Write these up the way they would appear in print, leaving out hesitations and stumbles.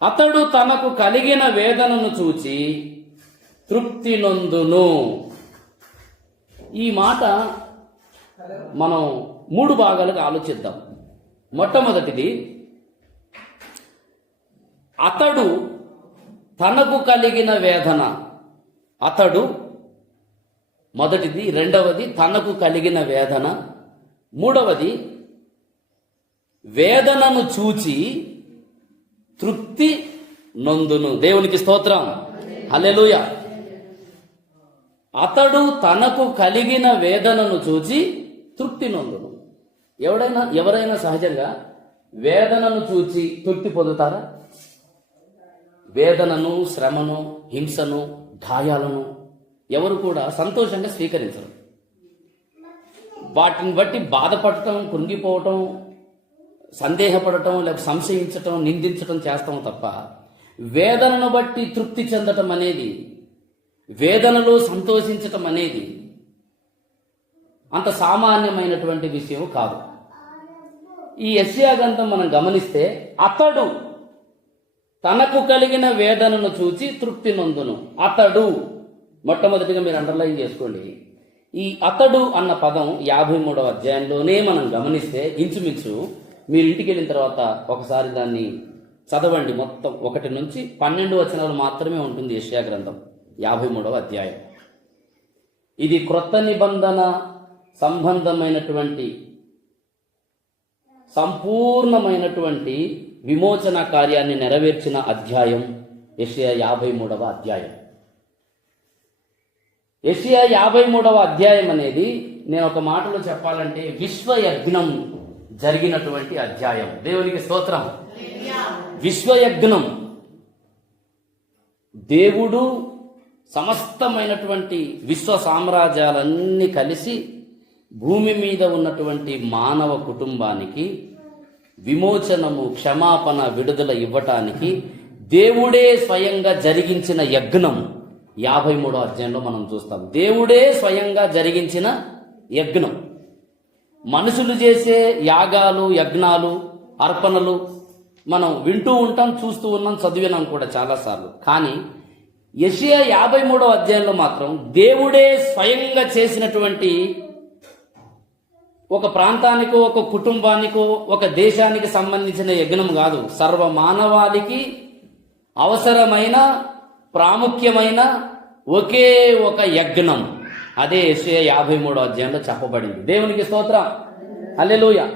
అతడు తనకు కలిగిన వేదనను చూచి తృప్తి నొందును. ఈ మాట మనం 3 భాగాలుగా ఆలోచిద్దాం. మొట్టమొదటిది, అతడు తనకు కలిగిన వేదన. అతడు మొదటిది. రెండవది, తనకు కలిగిన వేదన. మూడవది, వేదనను చూచి తృప్తి నొందును. దేవునికి స్తోత్రం, హల్లెలూయా. అతడు తనకు కలిగిన వేదనను చూచి తృప్తి నొందును. ఎవరైనా సహజంగా వేదనను చూచి తృప్తి పొందుతారా? వేదనను, శ్రమను, హింసను, గాయాలను ఎవరు కూడా సంతోషంగా స్వీకరించరు. వాటిని బట్టి బాధపడటం, కృంగిపోవటం, సందేహపడటం, లేక సంశయించటం, నిందించటం చేస్తాం తప్ప వేదనను బట్టి తృప్తి చెందటం అనేది, వేదనలో సంతోషించటం అనేది అంత సామాన్యమైనటువంటి విషయం కాదు. ఈ యెషయా గ్రంథం మనం గమనిస్తే, అతడు తనకు కలిగిన వేదనను చూచి తృప్తి నొందును. అతడు, మొట్టమొదటిగా మీరు అండర్లైన్ చేసుకోండి. ఈ అతడు అన్న పదం 53వ అధ్యాయంలోనే మనం గమనిస్తే, ఇంచుమించు మీరు ఇంటికి వెళ్ళిన తర్వాత ఒకసారి దాన్ని చదవండి. మొత్తం 1 నుంచి 12 వచనాలు మాత్రమే ఉంటుంది యెషయా గ్రంథం 53వ అధ్యాయం. ఇది క్రొత్త నిబంధన సంబంధమైనటువంటి సంపూర్ణమైనటువంటి విమోచన కార్యాన్ని నెరవేర్చిన అధ్యాయం యెషయా 53వ అధ్యాయం. యెషయా 53వ అధ్యాయం అనేది, నేను ఒక మాటలో చెప్పాలంటే, విశ్వయజ్ఞం జరిగినటువంటి అధ్యాయం. దేవునికి స్తోత్రం. విశ్వయజ్ఞం, దేవుడు సమస్తమైనటువంటి విశ్వ సామ్రాజ్యాలన్నీ కలిసి భూమి మీద ఉన్నటువంటి మానవ కుటుంబానికి విమోచనము, క్షమాపణ, విడుదల ఇవ్వటానికి దేవుడే స్వయంగా జరిగించిన యజ్ఞం 53వ అధ్యాయంలో మనం చూస్తాం. దేవుడే స్వయంగా జరిగించిన యజ్ఞం. మనుషులు చేసే యాగాలు, యజ్ఞాలు, అర్పణలు మనం వింటూ ఉంటాం, చూస్తూ ఉన్నాం, చదివినాం కూడా చాలాసార్లు. కానీ యెషయా 53వ అధ్యాయంలో మాత్రం దేవుడే స్వయంగా చేసినటువంటి, ఒక ప్రాంతానికో, ఒక కుటుంబానికో, ఒక దేశానికి సంబంధించిన యజ్ఞం కాదు, సర్వ మానవాళికి అవసరమైన, ప్రాముఖ్యమైన ఒకే ఒక యజ్ఞం. అదే యెషయా 53వ అధ్యాయంలో చెప్పబడింది. దేవునికి స్తోత్రం, హల్లెలూయా.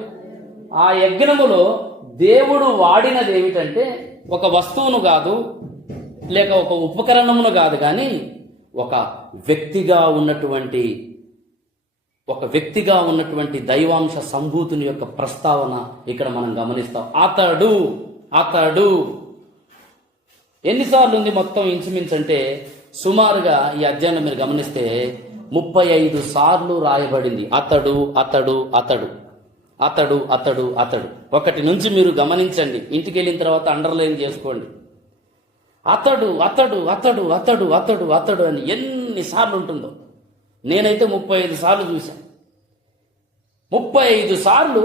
ఆ యజ్ఞములో దేవుడు వాడినది ఏమిటంటే, ఒక వస్తువును కాదు, లేక ఒక ఉపకరణమును కాదు, కానీ ఒక వ్యక్తిగా ఉన్నటువంటి దైవాంశ సంభూతుని యొక్క ప్రస్తావన ఇక్కడ మనం గమనిస్తాం. అతడు ఎన్నిసార్లు ఉంది మొత్తం ఇంచుమించంటే, సుమారుగా ఈ అధ్యాయంలో మీరు గమనిస్తే 35 సార్లు రాయబడింది. అతడు అతడు అతడు అతడు అతడు అతడు. 1 నుంచి మీరు గమనించండి, ఇంటికి వెళ్ళిన తర్వాత అండర్లైన్ చేసుకోండి. అతడు అతడు అతడు అతడు అతడు అతడు అని ఎన్నిసార్లు ఉంటుందో. నేనైతే 35 సార్లు చూశాను. 35 సార్లు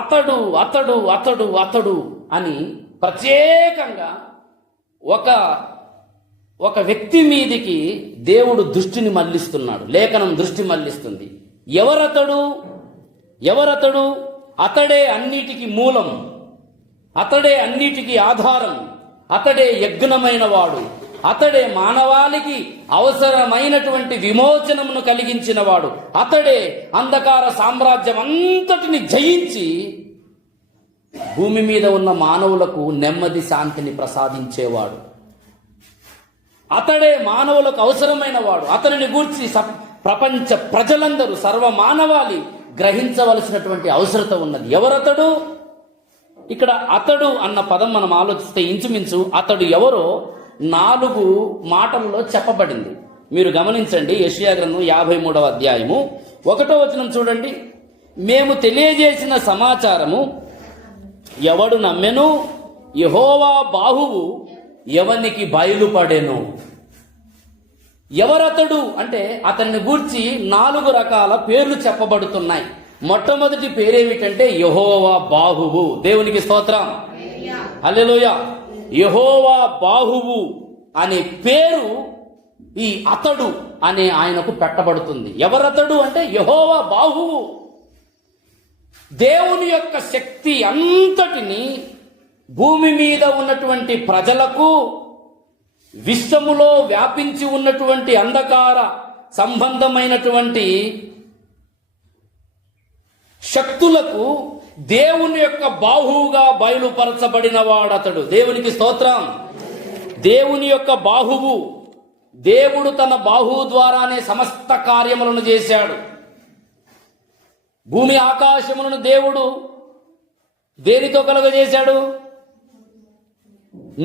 అతడు అతడు అతడు అతడు అని ప్రత్యేకంగా ఒక వ్యక్తి మీదికి దేవుడు దృష్టిని మళ్లిస్తున్నాడు. లేఖనం దృష్టి మళ్లిస్తుంది. ఎవరతడు? అతడే అన్నిటికీ మూలం, అతడే అన్నిటికీ ఆధారం, అతడే యజ్ఞమైన వాడు, అతడే మానవాళికి అవసరమైనటువంటి విమోచనమును కలిగించిన వాడు, అతడే అంధకార సామ్రాజ్యం అంతటిని జయించి భూమి మీద ఉన్న మానవులకు నెమ్మది, శాంతిని ప్రసాదించేవాడు. అతడే మానవులకు అవసరమైన వాడు. అతనిని గూర్చి ప్రపంచ ప్రజలందరూ, సర్వ మానవాళి గ్రహించవలసినటువంటి అవసరత ఉన్నది. ఎవరతడు? ఇక్కడ అతడు అన్న పదం మనం ఆలోచిస్తే, ఇంచుమించు అతడు ఎవరో 4 మాటల్లో చెప్పబడింది. మీరు గమనించండి. యెషయా గ్రంథం 53వ అధ్యాయము 1వ వచనం చూడండి. మేము తెలియజేసిన సమాచారము ఎవడు నమ్మెను? యెహోవా బాహువు ఎవనికి బయలుపడెను. ఎవరతడు అంటే, అతన్ని గూర్చి 4 రకాల పేర్లు చెప్పబడుతున్నాయి. మొట్టమొదటి పేరేమిటంటే యెహోవా బాహువు. దేవునికి స్తోత్రం, హల్లెలూయా. యెహోవా బాహువు అనే పేరు ఈ అతడు అనే ఆయనకు పెట్టబడుతుంది. ఎవరతడు అంటే యెహోవా బాహువు. దేవుని యొక్క శక్తి అంతటిని భూమి మీద ఉన్నటువంటి ప్రజలకు, విశ్వములో వ్యాపించి ఉన్నటువంటి అంధకార సంబంధమైనటువంటి శక్తులకు దేవుని యొక్క బాహువుగా బయలుపరచబడిన వాడతడు. దేవునికి స్తోత్రం. దేవుని యొక్క బాహువు. దేవుడు తన బాహువు ద్వారానే సమస్త కార్యములను చేశాడు. భూమి ఆకాశములను దేవుడు దేనితో కలుగజేశాడు?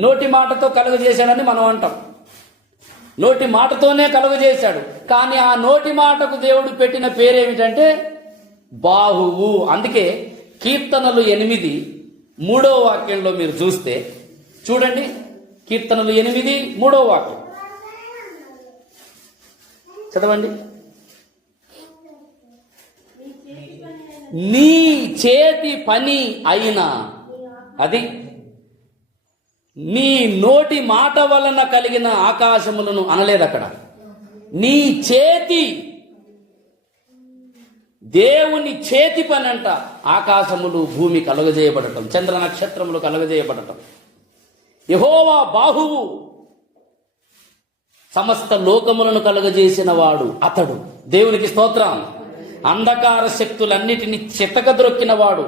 నోటి మాటతో కలుగజేశాడని మనం అంటాం. నోటి మాటతోనే కలుగజేశాడు. కానీ ఆ నోటి మాటకు దేవుడు పెట్టిన పేరేమిటంటే బాహువు. అందుకే కీర్తనలు 8:3 మీరు చూస్తే చూడండి. కీర్తనలు 8:3 చదవండి. నీ చేతి పని అయినా, అది నీ నోటి మాట వలన కలిగిన ఆకాశములను అనలేదు అక్కడ. నీ చేతి, దేవుని చేతి పని అంట ఆకాశములు, భూమి కలుగజేయబడటం, చంద్ర నక్షత్రములు కలుగజేయబడటం. యెహోవా బాహువు సమస్త లోకములను కలుగజేసిన వాడు అతడు. దేవునికి స్తోత్రం. అంధకార శక్తులన్నిటినీ చితకద్రొక్కిన వాడు.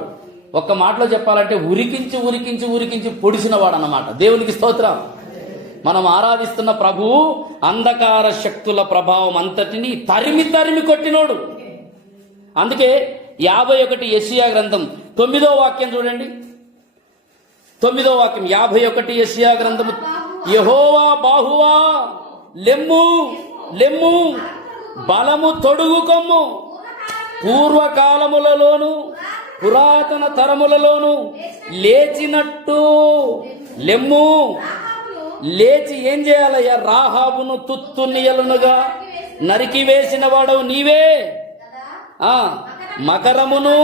ఒక్క మాటలో చెప్పాలంటే ఉరికించి ఉరికించి ఉరికించి పొడిచిన వాడు అన్నమాట. దేవునికి స్తోత్రం. మనం ఆరాధిస్తున్న ప్రభువు అంధకార శక్తుల ప్రభావం అంతటిని తరిమి తరిమి కొట్టినోడు. అందుకే 51 యెషయా గ్రంథం 9వ వాక్యం చూడండి. 9వ వాక్యం 51 యెషయా గ్రంథము. యెహోవా బాహువా, లెమ్ము లెమ్ము, బలము తొడుగుకొమ్ము. పూర్వకాలములలోను పురాతన తరములలోను లేచినట్టు లెమ్ము. లేచి ఏం చేయాలయ్యా? రాహాబును తుత్తునియలునుగా నరికి వేసిన వాడవు నీవే, మకరమును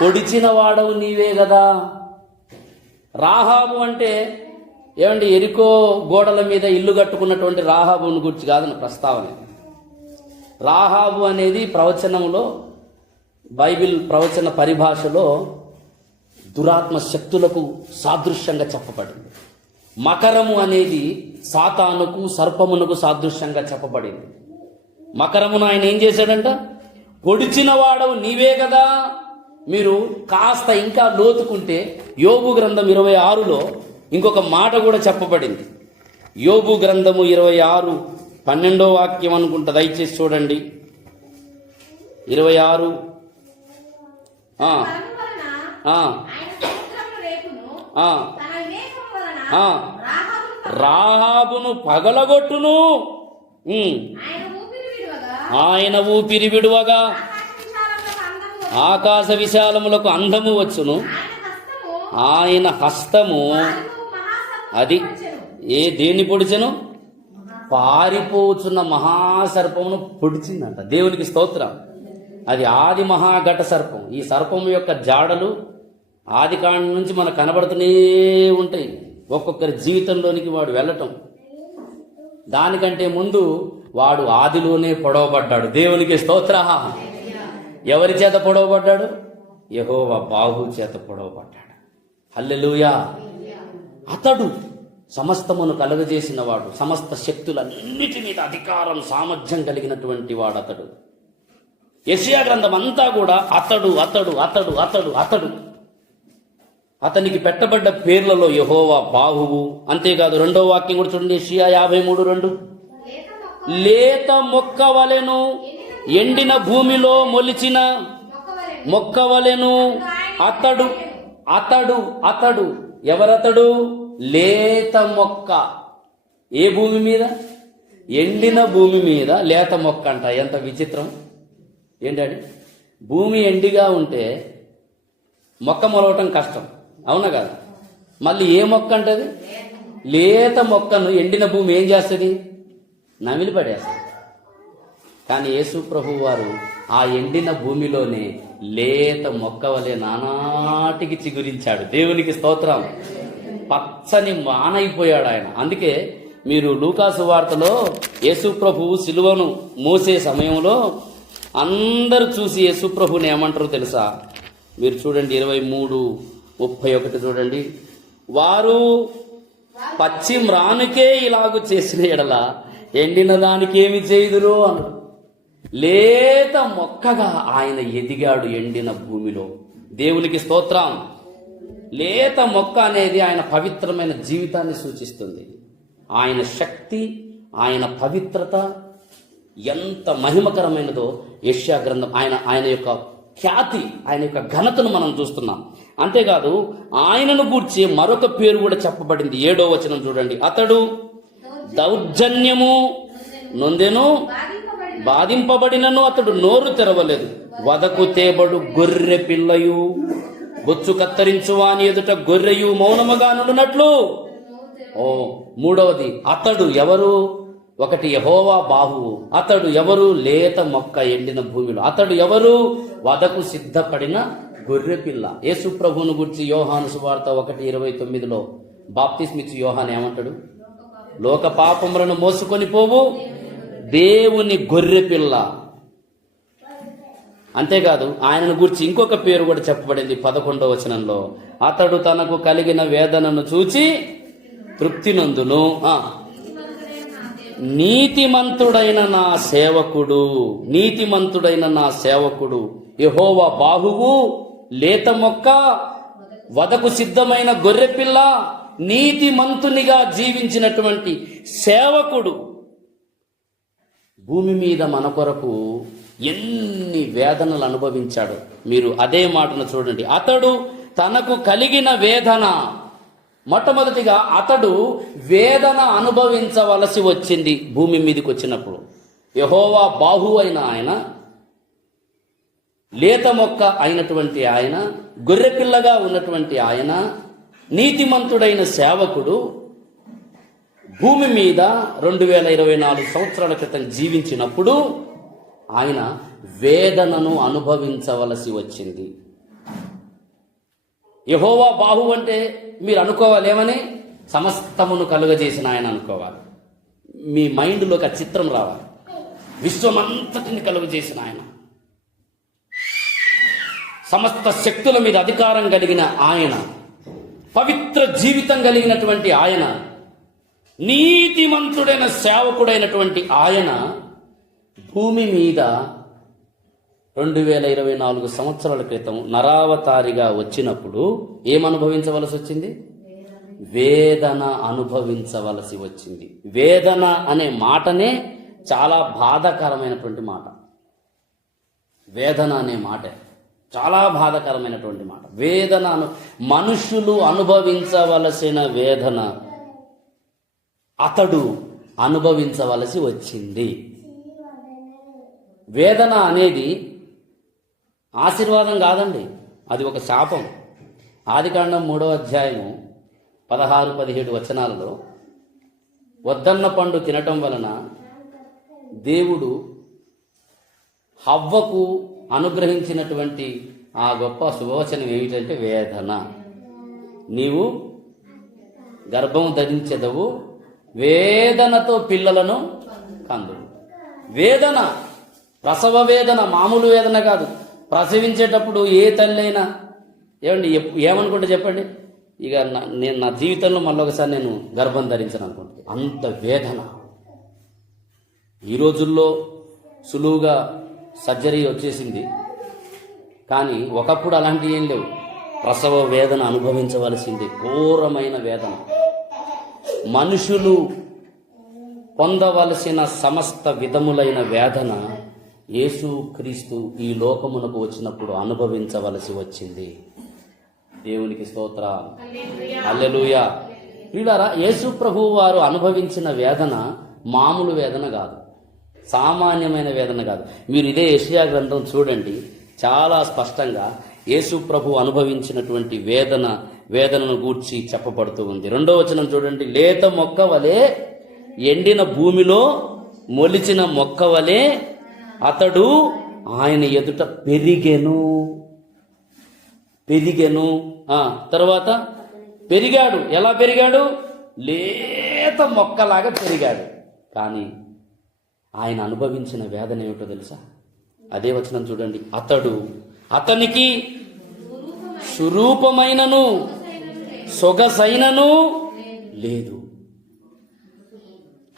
పొడిచిన వాడవు నీవే కదా. రాహాబు అంటే ఏమండి? ఎరికో గోడల మీద ఇల్లు కట్టుకున్నటువంటి రాహాబుని గురించి కాదని ప్రస్తావన. రాహాబు అనేది ప్రవచనంలో, బైబిల్ ప్రవచన పరిభాషలో దురాత్మ శక్తులకు సాదృశ్యంగా చెప్పబడింది. మకరము అనేది సాతానుకు, సర్పమునకు సాదృశ్యంగా చెప్పబడింది. మకరమును ఆయన ఏం చేశాడంట? పొడిచిన వాడవు నీవే కదా. మీరు కాస్త ఇంకా లోతుకుంటే యోబు గ్రంథం 26లో ఇంకొక మాట కూడా చెప్పబడింది. యోబు గ్రంథము 26:12 వాక్యం అనుకుంటా, దయచేసి చూడండి. 26 రాహాబును పగలగొట్టును, ఆయన ఊపిరి విడువగా ఆకాశ విశాలములకు అందము వచ్చును. ఆయన హస్తము, అది దేన్ని పొడిచెను? పారిపోచున్న మహాసర్పమును పొడిచిందంట. దేవునికి స్తోత్రం. అది ఆది మహాఘట సర్పం. ఈ సర్పం యొక్క జాడలు ఆది కాండం నుంచి మనకు కనబడుతూనే ఉంటాయి. ఒక్కొక్కరి జీవితంలోనికి వాడు వెళ్ళటం, దానికంటే ముందు వాడు ఆదిలోనే పొడవబడ్డాడు. దేవునికి స్తోత్ర. ఎవరి చేత పొడవబడ్డాడు? యెహోవా బాహు చేత పొడవబడ్డాడు. హల్లెలూయా. అతడు సమస్తమును కలుగజేసిన వాడు, సమస్త శక్తులన్నిటి మీద అధికారం, సామర్థ్యం కలిగినటువంటి వాడు అతడు. యెషయా గ్రంథం అంతా కూడా అతడు అతడు అతడు అతడు అతడు. అతనికి పెట్టబడ్డ పేర్లలో యెహోవా బాహువు. అంతేకాదు 2వ వాక్యం కూడా చూడండి. యెషయా 53:2. లేత మొక్క వలెను, ఎండిన భూమిలో మొలిచిన మొక్క వలెను అతడు అతడు అతడు. ఎవరతడు? లేత మొక్క. ఏ భూమి మీద? ఎండిన భూమి మీద లేత మొక్క అంట. ఎంత విచిత్రం ఏంటండి? భూమి ఎండిగా ఉంటే మొక్క మొలవటం కష్టం, అవునా కదా? మళ్ళీ ఏ మొక్క అంటది? లేత మొక్కను ఎండిన భూమి ఏం చేస్తుంది? నమిలి పడేస్తుంది. కానీ యేసు ప్రభువు వారు ఆ ఎండిన భూమిలోనే లేత మొక్క వలె నానాటికి చిగురించాడు. దేవునికి స్తోత్రం. పచ్చని మానైపోయాడు ఆయన. అందుకే మీరు లూకాసు వార్తలో యేసు ప్రభువు సిలువను మోసే సమయంలో అందరూ చూసి యేసు ప్రభువుని ఏమంటారో తెలుసా? మీరు చూడండి 23:31 చూడండి. వారు పచ్చి మ్రానుకే ఇలాగు చేసిన ఎడల ఎండిన దానికి ఏమి చేయుదురు అన్నాడు. లేత మొక్కగా ఆయన ఎదిగాడు ఎండిన భూమిలో. దేవునికి స్తోత్రం. లేత మొక్క అనేది ఆయన పవిత్రమైన జీవితాన్ని సూచిస్తుంది. ఆయన శక్తి, ఆయన పవిత్రత ఎంత మహిమకరమైనదో యెషయా గ్రంథం ఆయన యొక్క ఖ్యాతి, ఆయన యొక్క ఘనతను మనం చూస్తున్నాం. అంతేకాదు ఆయనను గూర్చి మరొక పేరు కూడా చెప్పబడింది. 7వ వచనం చూడండి. అతడు దౌర్జన్యము నొందెను, బాధింపబడినను అతడు నోరు తెరవలేదు. వదకు తేబడు గొర్రె పిల్లయు, బొచ్చు కత్తరించు వాని ఎదుట గొర్రెయు మౌనముగా నుండునట్లు. 3వది అతడు ఎవరు? ఒకటి యెహోవా బాహువు. అతడు ఎవరు? లేత మొక్క ఎండిన భూమిలో. అతడు ఎవరు? వదకు సిద్ధపడిన గొర్రె పిల్ల. యేసు ప్రభువును గురించి యోహాను సువార్త 1:29 బాప్తిస్మిచ్చి యోహాను ఏమంటాడు? లోక పాపములను మోసుకొని పోవు దేవుని గొర్రె పిల్ల. అంతేకాదు ఆయనను గురించి ఇంకొక పేరు కూడా చెప్పబడింది 11వ వచనంలో. అతడు తనకు కలిగిన వేదనను చూచి తృప్తి నందును. నీతిమంతుడైన నా సేవకుడు, నీతిమంతుడైన నా సేవకుడు, యెహోవా బాహువు, లేత మొక్క, వదకు సిద్ధమైన గొర్రెపిల్ల, నీతిమంతునిగా జీవించినటువంటి సేవకుడు భూమి మీద మన కొరకు ఎన్ని వేదనలు అనుభవించాడు. మీరు అదే మాటను చూడండి. అతడు తనకు కలిగిన వేదన, మొట్టమొదటిగా అతడు వేదన అనుభవించవలసి వచ్చింది భూమి మీదకి వచ్చినప్పుడు. యెహోవా బాహు అయిన ఆయన, లేత మొక్క అయినటువంటి ఆయన, గొర్రెపిల్లగా ఉన్నటువంటి ఆయన, నీతిమంతుడైన సేవకుడు భూమి మీద 2024 సంవత్సరాల క్రితం జీవించినప్పుడు ఆయన వేదనను అనుభవించవలసి వచ్చింది. యెహోవా బాహు అంటే మీరు అనుకోవాలి ఏమని? సమస్తమును కలుగజేసిన ఆయన అనుకోవాలి. మీ మైండ్లోకి ఆ చిత్రం రావాలి. విశ్వమంతటిని కలుగజేసిన ఆయన, సమస్త శక్తుల మీద అధికారం కలిగిన ఆయన, పవిత్ర జీవితం కలిగినటువంటి ఆయన, నీతిమంతుడైన సేవకుడైనటువంటి ఆయన భూమి మీద 2024 సంవత్సరాల క్రితం నరావతారిగా వచ్చినప్పుడు ఏమనుభవించవలసి వచ్చింది? వేదన అనుభవించవలసి వచ్చింది. వేదన అనే మాటనే చాలా బాధాకరమైనటువంటి మాట. వేదన అనే మాట చాలా బాధాకరమైనటువంటి మాట. వేదన మనుషులు అనుభవించవలసిన వేదన అతడు అనుభవించవలసి వచ్చింది. వేదన అనేది ఆశీర్వాదం కాదండి, అది ఒక శాపం. ఆదికాండం 3వ అధ్యాయము 16-17 వచనాలలో వద్దన్న పండు తినటం వలన దేవుడు హవ్వకు అనుగ్రహించినటువంటి ఆ గొప్ప శుభవచనం ఏమిటంటే వేదన. నీవు గర్భం ధరించెదవు, వేదనతో పిల్లలను కందువు. వేదన, ప్రసవ వేదన, మామూలు వేదన కాదు. ప్రసవించేటప్పుడు ఏ తల్లైనా ఏమండి ఏమనుకుంటే చెప్పండి, ఇక నేను నా జీవితంలో మళ్ళొకసారి నేను గర్భం ధరించను అనుకుంటే అంత వేదన. ఈ రోజుల్లో సులువుగా సర్జరీ వచ్చేసింది, కానీ ఒకప్పుడు అలాంటివి ఏం లేవు. ప్రసవ వేదన అనుభవించవలసింది, ఘోరమైన వేదన. మనుషులు పొందవలసిన సమస్త విధములైన వేదన యేసు క్రీస్తు ఈ లోకమునకు వచ్చినప్పుడు అనుభవించవలసి వచ్చింది. దేవునికి స్తోత్రం, హల్లెలూయా. వీళ్ళారా, యేసు ప్రభువు వారు అనుభవించిన వేదన మామూలు వేదన కాదు, సామాన్యమైన వేదన కాదు. మీరు ఇదే యెషయా గ్రంథం చూడండి, చాలా స్పష్టంగా యేసు ప్రభు అనుభవించినటువంటి వేదనను గూర్చి చెప్పబడుతూ ఉంది. 2వ వచనం చూడండి. లేత మొక్క వలె, ఎండిన భూమిలో మొలిచిన మొక్క వలె అతడు ఆయన ఎదుట పెరిగెను. తర్వాత పెరిగాడు. ఎలా పెరిగాడు? లేత మొక్కలాగా పెరిగాడు. కానీ ఆయన అనుభవించిన వేదన ఏమిటో తెలుసా? అదే వచనం చూడండి. అతనికి సురూపమైనను సొగసైనను లేదు.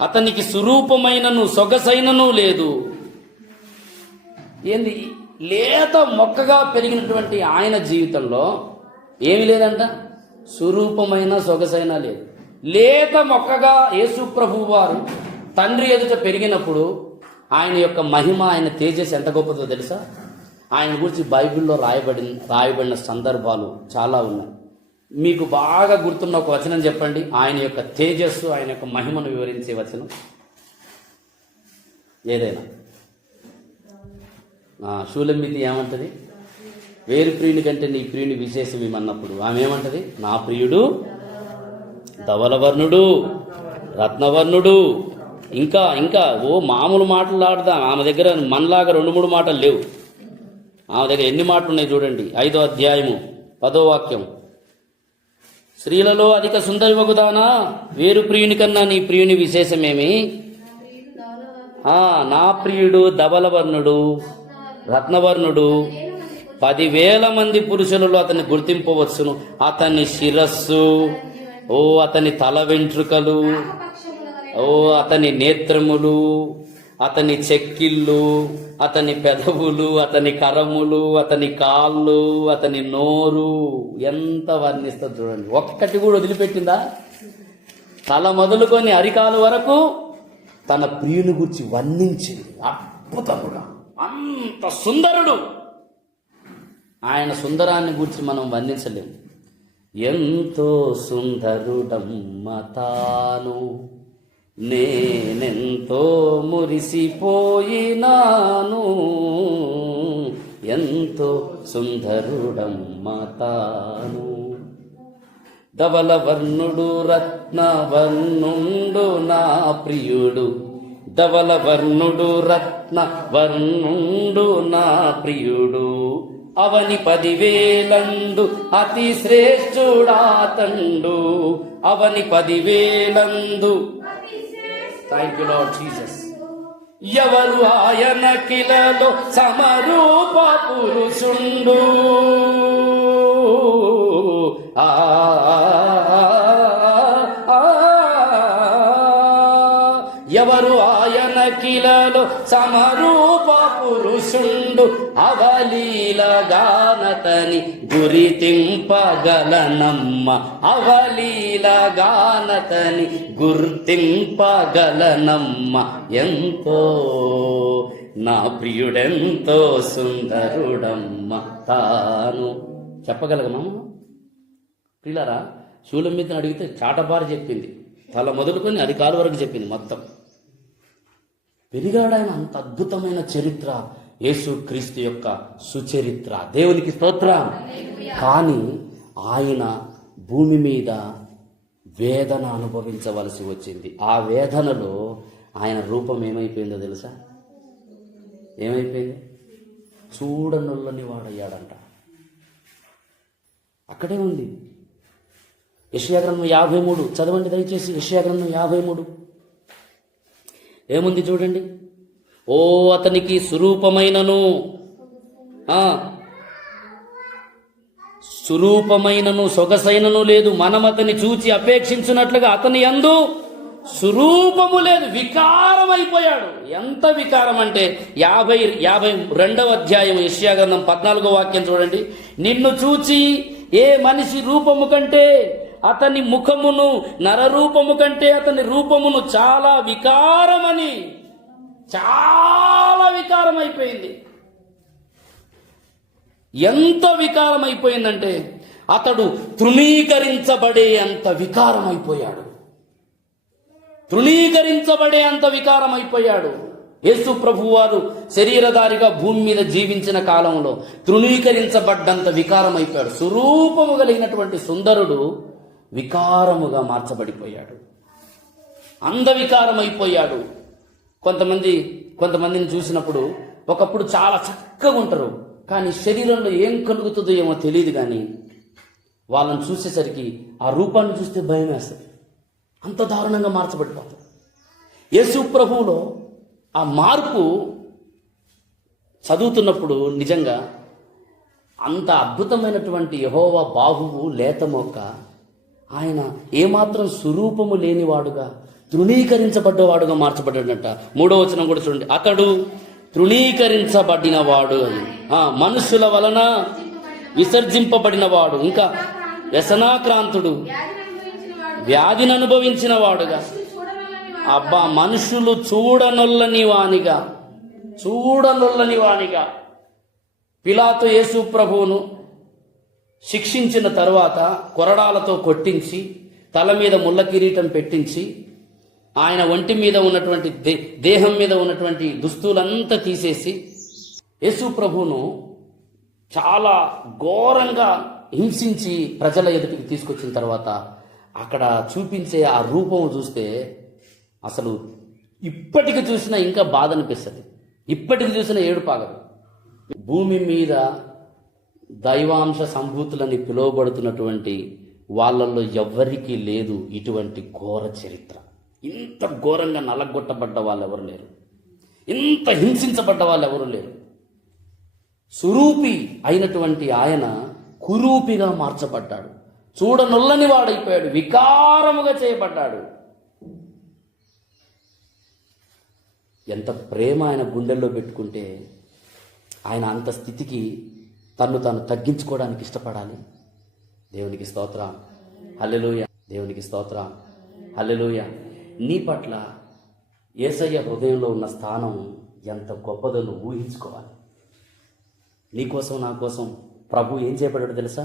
అతనికి సురూపమైనను సొగసైనను లేదు. ఏంది? లేత మొక్కగా పెరిగినటువంటి ఆయన జీవితంలో ఏమి లేదంట? సురూపమైన సొగసైన లేదు. లేత మొక్కగా యేసు ప్రభువు వారు తండ్రి ఎదుట పెరిగినప్పుడు ఆయన యొక్క మహిమ, ఆయన తేజస్సు ఎంత గొప్పదో తెలుసా? ఆయన గురించి బైబిల్లో రాయబడిన సందర్భాలు చాలా ఉన్నాయి. మీకు బాగా గుర్తున్న ఒక వచనం చెప్పండి, ఆయన యొక్క తేజస్సు, ఆయన యొక్క మహిమను వివరించే వచనం ఏదైనా. షూలమ్మితి ఏమంటది? వేరు ప్రియుని కంటే నీ ప్రియుని విశేషం ఏమన్నప్పుడు ఆమె ఏమంటది? నా ప్రియుడు ధవలవర్ణుడు, రత్నవర్ణుడు. ఇంకా ఇంకా మామూలు మాటలు ఆడదాం. ఆమె దగ్గర మనలాగా 2-3 మాటలు లేవు. ఆమె దగ్గర ఎన్ని మాటలు ఉన్నాయి చూడండి. 5వ అధ్యాయము 10వ వాక్యం. స్త్రీలలో అధిక సుందరివగుదానా, వేరు ప్రియుని కన్నా నీ ప్రియుని విశేషమేమి? నా ప్రియుడు ధవలవర్ణుడు, రత్నవర్ణుడు, 10,000 మంది పురుషులలో అతన్ని గుర్తింపవచ్చును. అతని శిరస్సు, అతని తల వెంట్రుకలు, అతని నేత్రములు, అతని చెక్కిళ్ళు, అతని పెదవులు, అతని కరములు, అతని కాళ్ళు, అతని నోరు. ఎంత వర్ణిస్తుంది చూడండి. ఒక్కటి కూడా వదిలిపెట్టిందా? తల మొదలుకొని అరికాలు వరకు తన ప్రియుని గురించి వర్ణించింది అద్భుతముగా. అంత సుందరుడు. ఆయన సుందరాన్ని గురించి మనం వర్ణించలేము. ఎంతో సుందరుడమ్మ తాను, నేనెంతో మురిసిపోయినాను. ఎంతో సుందరుడమ్మ తాను. ధవలవర్ణుడు రత్నవర్ణుండు నా ప్రియుడు, ధవలవర్ణుడు రత్నవర్ణుండు నా ప్రియుడు. అవని 10,000 అతి శ్రేష్ఠుడాతండు. అవని 10,000. Thank you lord Jesus. ఎవరు ఆయన కిలలో సమరూప పురుషుండు. ఎవరు ఆయన కిలలో సమరూప పురుషుండు. అవలీలగానతని గుర్తింపగలనమ్మ, అవలీలగానతని గుర్తింపగలనమ్మ. ఎంతో నా ప్రియుడెంతో సుందరుడమ్మ తాను. చెప్పగలగమా ప్రియులారా? షూలమ్మితిని అడిగితే చాటబారు చెప్పింది. తల మొదలుకొని అరికాలు వరకు చెప్పింది మొత్తం. పెరిగాడాయన. అంత అద్భుతమైన చరిత్ర యేసుక్రీస్తు యొక్క సుచరిత్ర. దేవునికి స్తోత్రం. కానీ ఆయన భూమి మీద వేదన అనుభవించవలసి వచ్చింది. ఆ వేదనలో ఆయన రూపం ఏమైపోయిందో తెలుసా? ఏమైపోయింది? చూడనుల్లని వాడయ్యాడంట. అక్కడే ఉంది. యెషయా గ్రంథం 53 చదవండి దయచేసి. యెషయా గ్రంథం 53 ఏముంది చూడండి. అతనికి సురూపమైనను సొగసైనను లేదు. మనం అతన్ని చూచి అపేక్షించినట్లుగా అతని యందు సురూపము లేదు. వికారమైపోయాడు. ఎంత వికారం అంటే 52వ అధ్యాయం యెషయా గ్రంథం 14వ వాక్యం చూడండి. నిన్ను చూచి ఏ మనిషి రూపము కంటే అతని ముఖమును, నరరూపము కంటే అతని రూపమును చాలా వికారమని. చాలా వికారం అయిపోయింది. ఎంత వికారం అయిపోయిందంటే అతడు తృణీకరించబడే అంత వికారం అయిపోయాడు. తృణీకరించబడే అంత వికారం అయిపోయాడు. యేసు ప్రభువు వారు శరీరధారిగా భూమి మీద జీవించిన కాలంలో తృణీకరించబడ్డంత వికారం అయిపోయాడు. స్వరూపము కలిగినటువంటి సుందరుడు వికారముగా మార్చబడిపోయాడు. అందవికారం అయిపోయాడు. కొంతమందిని చూసినప్పుడు ఒకప్పుడు చాలా చక్కగా ఉంటారు, కానీ శరీరంలో ఏం కలుగుతుందో ఏమో తెలియదు. కానీ వాళ్ళని చూసేసరికి ఆ రూపాన్ని చూస్తే భయం వేస్తుంది. అంత దారుణంగా మార్చబడిపోతారు. యేసు ప్రభువులో ఆ మార్పు చదువుతున్నప్పుడు నిజంగా అంత అద్భుతమైనటువంటి యెహోవా బాహువు లేత మొక్క, ఆయన ఏమాత్రం స్వరూపము లేనివాడుగా తృణీకరించబడ్డవాడుగా మార్చబడ్డాడంట. 3వ వచనం కూడా చూడండి. అతడు తృణీకరించబడినవాడు, మనుషుల వలన విసర్జింపబడినవాడు, ఇంకా వ్యసనాక్రాంతుడు, వ్యాధిని అనుభవించిన వాడుగా, అబ్బా మనుషులు చూడనొల్లని వానిగా పిలాతు యేసు ప్రభువును శిక్షించిన తరువాత కొరడాలతో కొట్టించి తల మీద ముళ్ళ కిరీటం పెట్టించి ఆయన ఒంటి మీద ఉన్నటువంటి దేహం మీద ఉన్నటువంటి దుస్తులంతా తీసేసి యేసు ప్రభువును చాలా ఘోరంగా హింసించి ప్రజల ఎదుటికి తీసుకొచ్చిన తర్వాత అక్కడ చూపించే ఆ రూపం చూస్తే అసలు ఇప్పటికి చూసినా ఇంకా బాధ అనిపిస్తుంది. ఇప్పటికి చూసినా ఏడుపాగదు. భూమి మీద దైవాంశ సంభూతులని పిలువబడుతున్నటువంటి వాళ్ళల్లో ఎవ్వరికీ లేదు ఇటువంటి ఘోర చరిత్ర. ఇంత ఘోరంగా నలగొట్టబడ్డ వాళ్ళు ఎవరు లేరు, ఇంత హింసించబడ్డ వాళ్ళు ఎవరు లేరు. సురూపి అయినటువంటి ఆయన కురూపిగా మార్చబడ్డాడు, చూడనొల్లని వాడైపోయాడు, వికారముగా చేయబడ్డాడు. ఎంత ప్రేమ ఆయన గుండెల్లో పెట్టుకుంటే ఆయన అంత స్థితికి తను తాను తగ్గించుకోవడానికి ఇష్టపడాలి. దేవునికి స్తోత్రం, హల్లెలూయా. దేవునికి స్తోత్రం, హల్లెలూయా. నీ పట్ల యేసయ్య హృదయంలో ఉన్న స్థానం ఎంత గొప్పదో నువ్వు ఊహించుకోవాలి. నీకోసం నా కోసం ప్రభు ఏం చేయబడ్డాడు తెలుసా?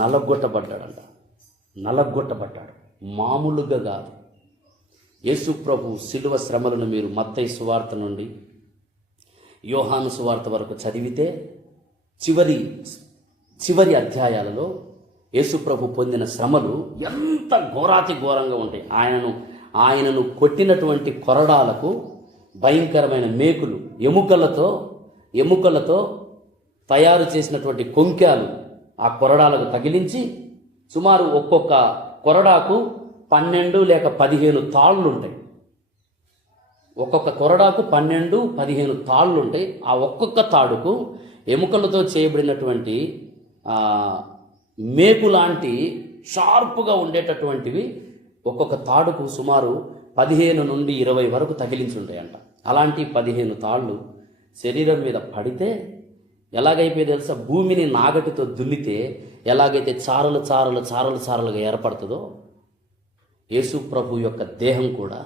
నలగొట్టబడ్డాడంట. నలగొట్టబడ్డాడు, మామూలుగా కాదు. యేసు ప్రభు శిలువ శ్రమలను మీరు మత్తయి సువార్త నుండి యోహాను సువార్త వరకు చదివితే చివరి అధ్యాయాలలో యేసు ప్రభు పొందిన శ్రమలు ఎంత ఘోరాతి ఘోరంగా ఉంటాయి. ఆయనను కొట్టినటువంటి కొరడాలకు భయంకరమైన మేకులు, ఎముకలతో తయారు చేసినటువంటి కొంక్యాలు ఆ కొరడాలకు తగిలించి సుమారు ఒక్కొక్క కొరడాకు 12 లేక 15 తాళ్ళు ఉంటాయి. ఒక్కొక్క కొరడాకు 12, 15 తాళ్ళు ఉంటాయి. ఆ ఒక్కొక్క తాడుకు ఎముకలతో చేయబడినటువంటి మేకు లాంటి షార్పుగా ఉండేటటువంటివి ఒక్కొక్క తాడుకు సుమారు 15 నుండి 20 వరకు తగిలించి ఉంటాయంట. అలాంటి 15 తాళ్ళు శరీరం మీద పడితే ఎలాగైపోయి తెలుసా? భూమిని నాగటితో దున్నితే ఎలాగైతే చారలుగా ఏర్పడుతుందో యేసు ప్రభు యొక్క దేహం కూడా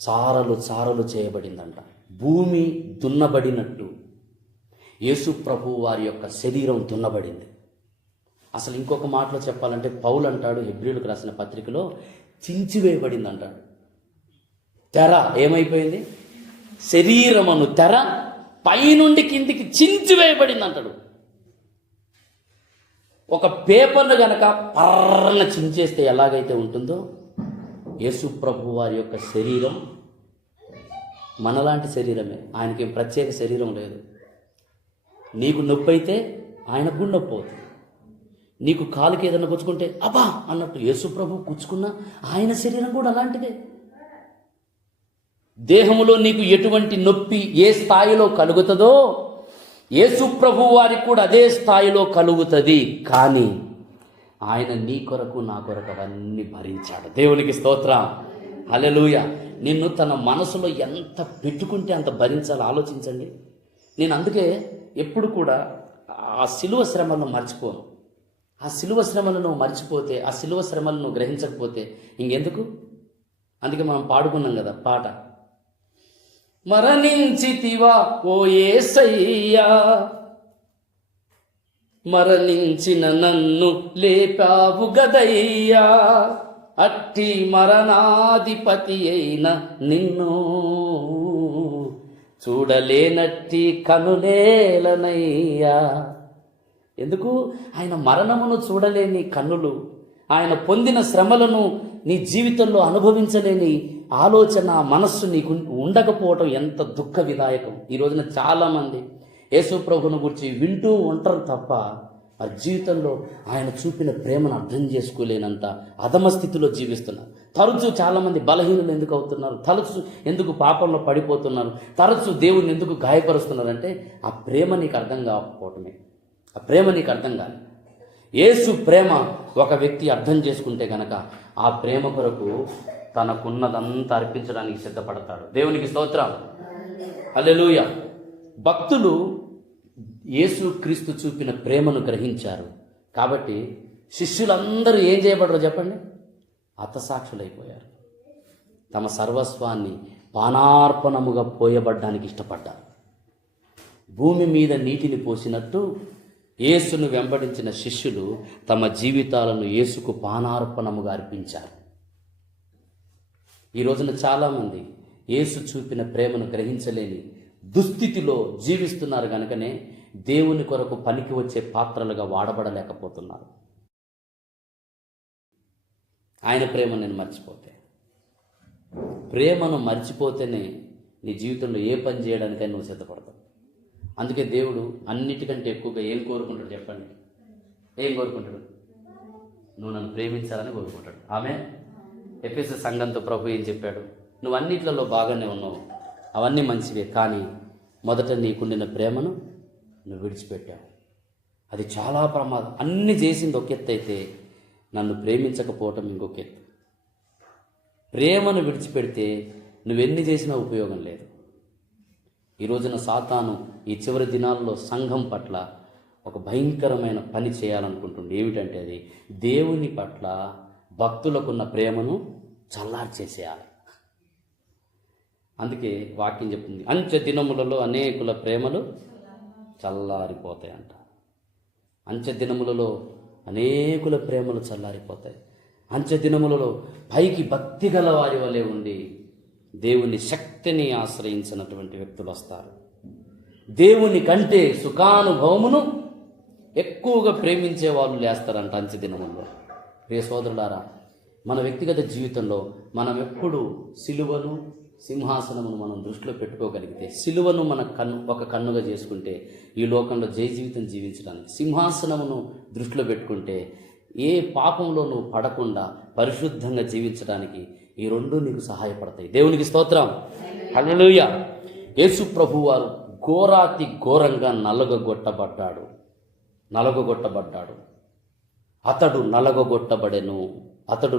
చారలు చేయబడిందంట. భూమి దున్నబడినట్టు యేసు ప్రభు వారి యొక్క శరీరం దున్నబడింది. అసలు ఇంకొక మాటలో చెప్పాలంటే పౌలు అంటాడు హెబ్రీయులకు రాసిన పత్రికలో, చించివేయబడింది అంటాడు. తెర ఏమైపోయింది? శరీరమును తెర పైనుండి కిందికి చించివేయబడింది అంటాడు. ఒక పేపర్ను గనక పర్రన చించేస్తే ఎలాగైతే ఉంటుందో యేసు ప్రభు వారి యొక్క శరీరం మనలాంటి శరీరమే. ఆయనకి ప్రత్యేక శరీరం లేదు. నీకు నొప్పి అయితే ఆయనకు కూడా నొప్పి అవుతుంది. నీకు కాలుకి ఏదైనా గుచ్చుకుంటే అబ్బా అన్నట్టు యేసు ప్రభు గుచ్చుకున్నా ఆయన శరీరం కూడా అలాంటిదే. దేహములో నీకు ఎటువంటి నొప్పి ఏ స్థాయిలో కలుగుతుందో యేసు ప్రభు వారికి కూడా అదే స్థాయిలో కలుగుతుంది. కానీ ఆయన నీ కొరకు నా కొరకు అవన్నీ భరించాడు. దేవునికి స్తోత్రం, హల్లెలూయా. నిన్ను తన మనసులో ఎంత పెట్టుకుంటే అంత భరించాలి. ఆలోచించండి. నేను అందుకే ఎప్పుడు కూడా ఆ శిలువ శ్రమలను మర్చిపోను. ఆ శిలువ శ్రమలను మర్చిపోతే, ఆ శిలువ శ్రమలను గ్రహించకపోతే ఇంకెందుకు? అందుకే మనం పాడుకున్నాం కదా పాట, మరణించితివా ఓ యేసయ్యా, మరణించిన నన్ను లేపావు గదయ్యా, అట్టి మరణాధిపతి అయిన నిన్ను చూడలేనట్టి కనులేలనయ్యా. ఎందుకు? ఆయన మరణమును చూడలేని కన్నులు, ఆయన పొందిన శ్రమలను నీ జీవితంలో అనుభవించలేని ఆలోచన మనస్సు నీకు ఉండకపోవటం ఎంత దుఃఖ విదాయకం. ఈ రోజున చాలామంది యేసు ప్రభువును గురించి వింటూ ఉంటారు తప్ప వారి జీవితంలో ఆయన చూపిన ప్రేమను అర్థం చేసుకోలేనంత అధమ స్థితిలో జీవిస్తున్నారు. తరచూ చాలామంది బలహీనులు ఎందుకు అవుతున్నారు, తరచూ ఎందుకు పాపంలో పడిపోతున్నారు, తరచూ దేవుని ఎందుకు గాయపరుస్తున్నారంటే ఆ ప్రేమ నీకు అర్థం కాకపోవటమే. ఆ ప్రేమ నీకు అర్థం కాదు. యేసు ప్రేమ ఒక వ్యక్తి అర్థం చేసుకుంటే గనక ఆ ప్రేమ కొరకు తనకున్నదంతా అర్పించడానికి సిద్ధపడతాడు. దేవునికి స్తోత్రం, హల్లెలూయా. భక్తులు యేసు క్రీస్తు చూపిన ప్రేమను గ్రహించారు కాబట్టి శిష్యులందరూ ఏం చేయబడరు చెప్పండి? హతసాక్షులైపోయారు. తమ సర్వస్వాన్ని పానార్పణముగా పోయబడ్డానికి ఇష్టపడ్డారు. భూమి మీద నీటిని పోసినట్టు యేసును వెంబడించిన శిష్యులు తమ జీవితాలను యేసుకు పానార్పణముగా అర్పించారు. ఈ రోజున చాలామంది యేసు చూపిన ప్రేమను గ్రహించలేని దుస్థితిలో జీవిస్తున్నారు కనుకనే దేవుని కొరకు పనికి వచ్చే పాత్రలుగా వాడబడలేకపోతున్నారు. ఆయన ప్రేమను నేను మర్చిపోతే, ప్రేమను మర్చిపోతేనే నీ జీవితంలో ఏ పని చేయడానికైనా నువ్వు సిద్ధపడతావు. అందుకే దేవుడు అన్నిటికంటే ఎక్కువగా ఏం కోరుకుంటాడు చెప్పండి? ఏం కోరుకుంటాడు? నువ్వు నన్ను ప్రేమించాలని కోరుకుంటాడు. ఆమె ఎఫెసు సంఘంతో ప్రభు ఏం చెప్పాడు? నువ్వు అన్నిట్లలో బాగానే ఉన్నావు, అవన్నీ మంచివే, కానీ మొదట నీకుండిన ప్రేమను నువ్వు విడిచిపెట్టావు. అది చాలా ప్రమాదం. అన్ని చేసింది ఒక ఎత్తు అయితే నన్ను ప్రేమించకపోవటం ఇంకొక ఎత్తు. ప్రేమను విడిచిపెడితే నువ్వెన్ని చేసినా ఉపయోగం లేదు. ఈ రోజున సాతాను ఈ చివరి దినాల్లో సంఘం పట్ల ఒక భయంకరమైన పని చేయాలనుకుంటుంది. ఏమిటంటే అది దేవుని పట్ల భక్తులకున్న ప్రేమను చల్లార్చేసేయాలి. అందుకే వాక్యం చెప్తుంది, అంచె దినములలో అనేకుల ప్రేమలు చల్లారిపోతాయంట. అంచె దినములలో అనేకుల ప్రేమలు చల్లారిపోతాయి. అంచె దినములలో పైకి భక్తి గల వారి వలె ఉండి దేవుని శక్తిని ఆశ్రయించినటువంటి వ్యక్తులు వస్తారు. దేవుని కంటే సుఖానుభవమును ఎక్కువగా ప్రేమించే వాళ్ళు లేస్తారంట అంచె దినముల్లో. ప్రియ సోదరులారా, మన వ్యక్తిగత జీవితంలో మనం ఎప్పుడు సిలువను సింహాసనమును మనం దృష్టిలో పెట్టుకోగలిగితే, సిలువను మన ఒక కన్నుగా చేసుకుంటే ఈ లోకంలో జయ జీవితం జీవించడానికి, సింహాసనమును దృష్టిలో పెట్టుకుంటే ఏ పాపంలో నువ్వు పడకుండా పరిశుద్ధంగా జీవించడానికి ఈ రెండు నీకు సహాయపడతాయి. దేవునికి స్తోత్రం, హల్లెలూయా. యేసు ప్రభువారు ఘోరాతి ఘోరంగా నలగొట్టబడ్డాడు. అతడు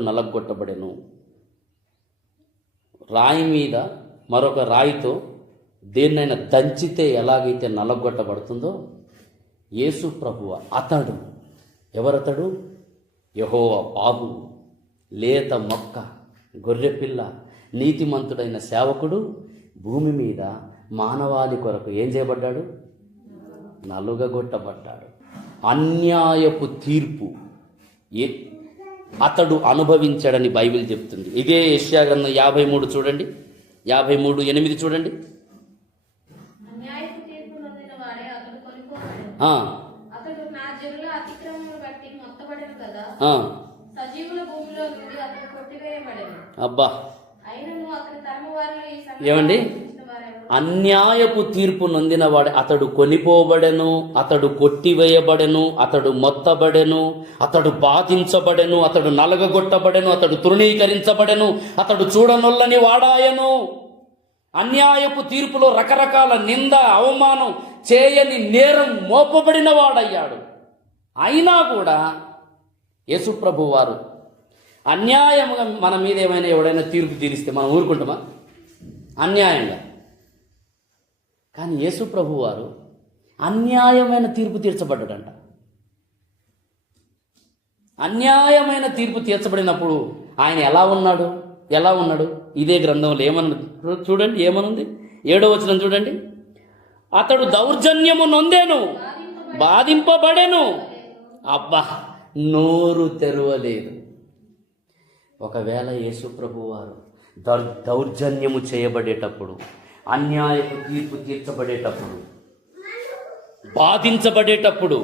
నలగొట్టబడెను. రాయి మీద మరొక రాయితో దేన్నైనా దంచితే ఎలాగైతే నలగొట్టబడుతుందో యేసు ప్రభువ అతడు, ఎవరతడు? యెహోవా బాబు, లేత మొక్క, గొర్రెపిల్ల, నీతిమంతుడైన సేవకుడు భూమి మీద మానవాళి కొరకు ఏం చేయబడ్డాడు? నలుగగొట్టబడ్డాడు. అన్యాయపు తీర్పు అతడు అనుభవించాడని బైబిల్ చెప్తుంది. ఇదే యెషయా గ్రంథం 53 చూడండి, 53:8 చూడండి. అబ్బా, ఏమండి? అన్యాయపు తీర్పు నొందినవాడు అతడు కొనిపోబడెను, అతడు కొట్టివేయబడెను, అతడు మొత్తబడెను, అతడు బాధించబడెను, అతడు నలగగొట్టబడెను, అతడు తృణీకరించబడెను, అతడు చూడనొల్లని వాడాయను. అన్యాయపు తీర్పులో రకరకాల నింద, అవమానం, చేయని నేరం మోపబడిన వాడయ్యాడు. అయినా కూడా యేసుప్రభు వారు అన్యాయంగా మన మీద ఏమైనా ఎవడైనా తీర్పు తీరిస్తే మనం ఊరుకుంటామా? అన్యాయంగా. కానీ యేసుప్రభు వారు అన్యాయమైన తీర్పు తీర్చబడ్డాడంట. అన్యాయమైన తీర్పు తీర్చబడినప్పుడు ఆయన ఎలా ఉన్నాడు? ఇదే గ్రంథంలో ఏమన్నా చూడండి, ఏమనుంది? 7వ వచనం చూడండి. అతడు దౌర్జన్యము నొందెను, బాధింపబడెను. అబ్బా, నోరు తెరవలేదు. ఒకవేళ యేసుప్రభు వారు దౌర్జన్యము చేయబడేటప్పుడు, అన్యాయపు తీర్పు తీర్చబడేటప్పుడు, బాధించబడేటప్పుడు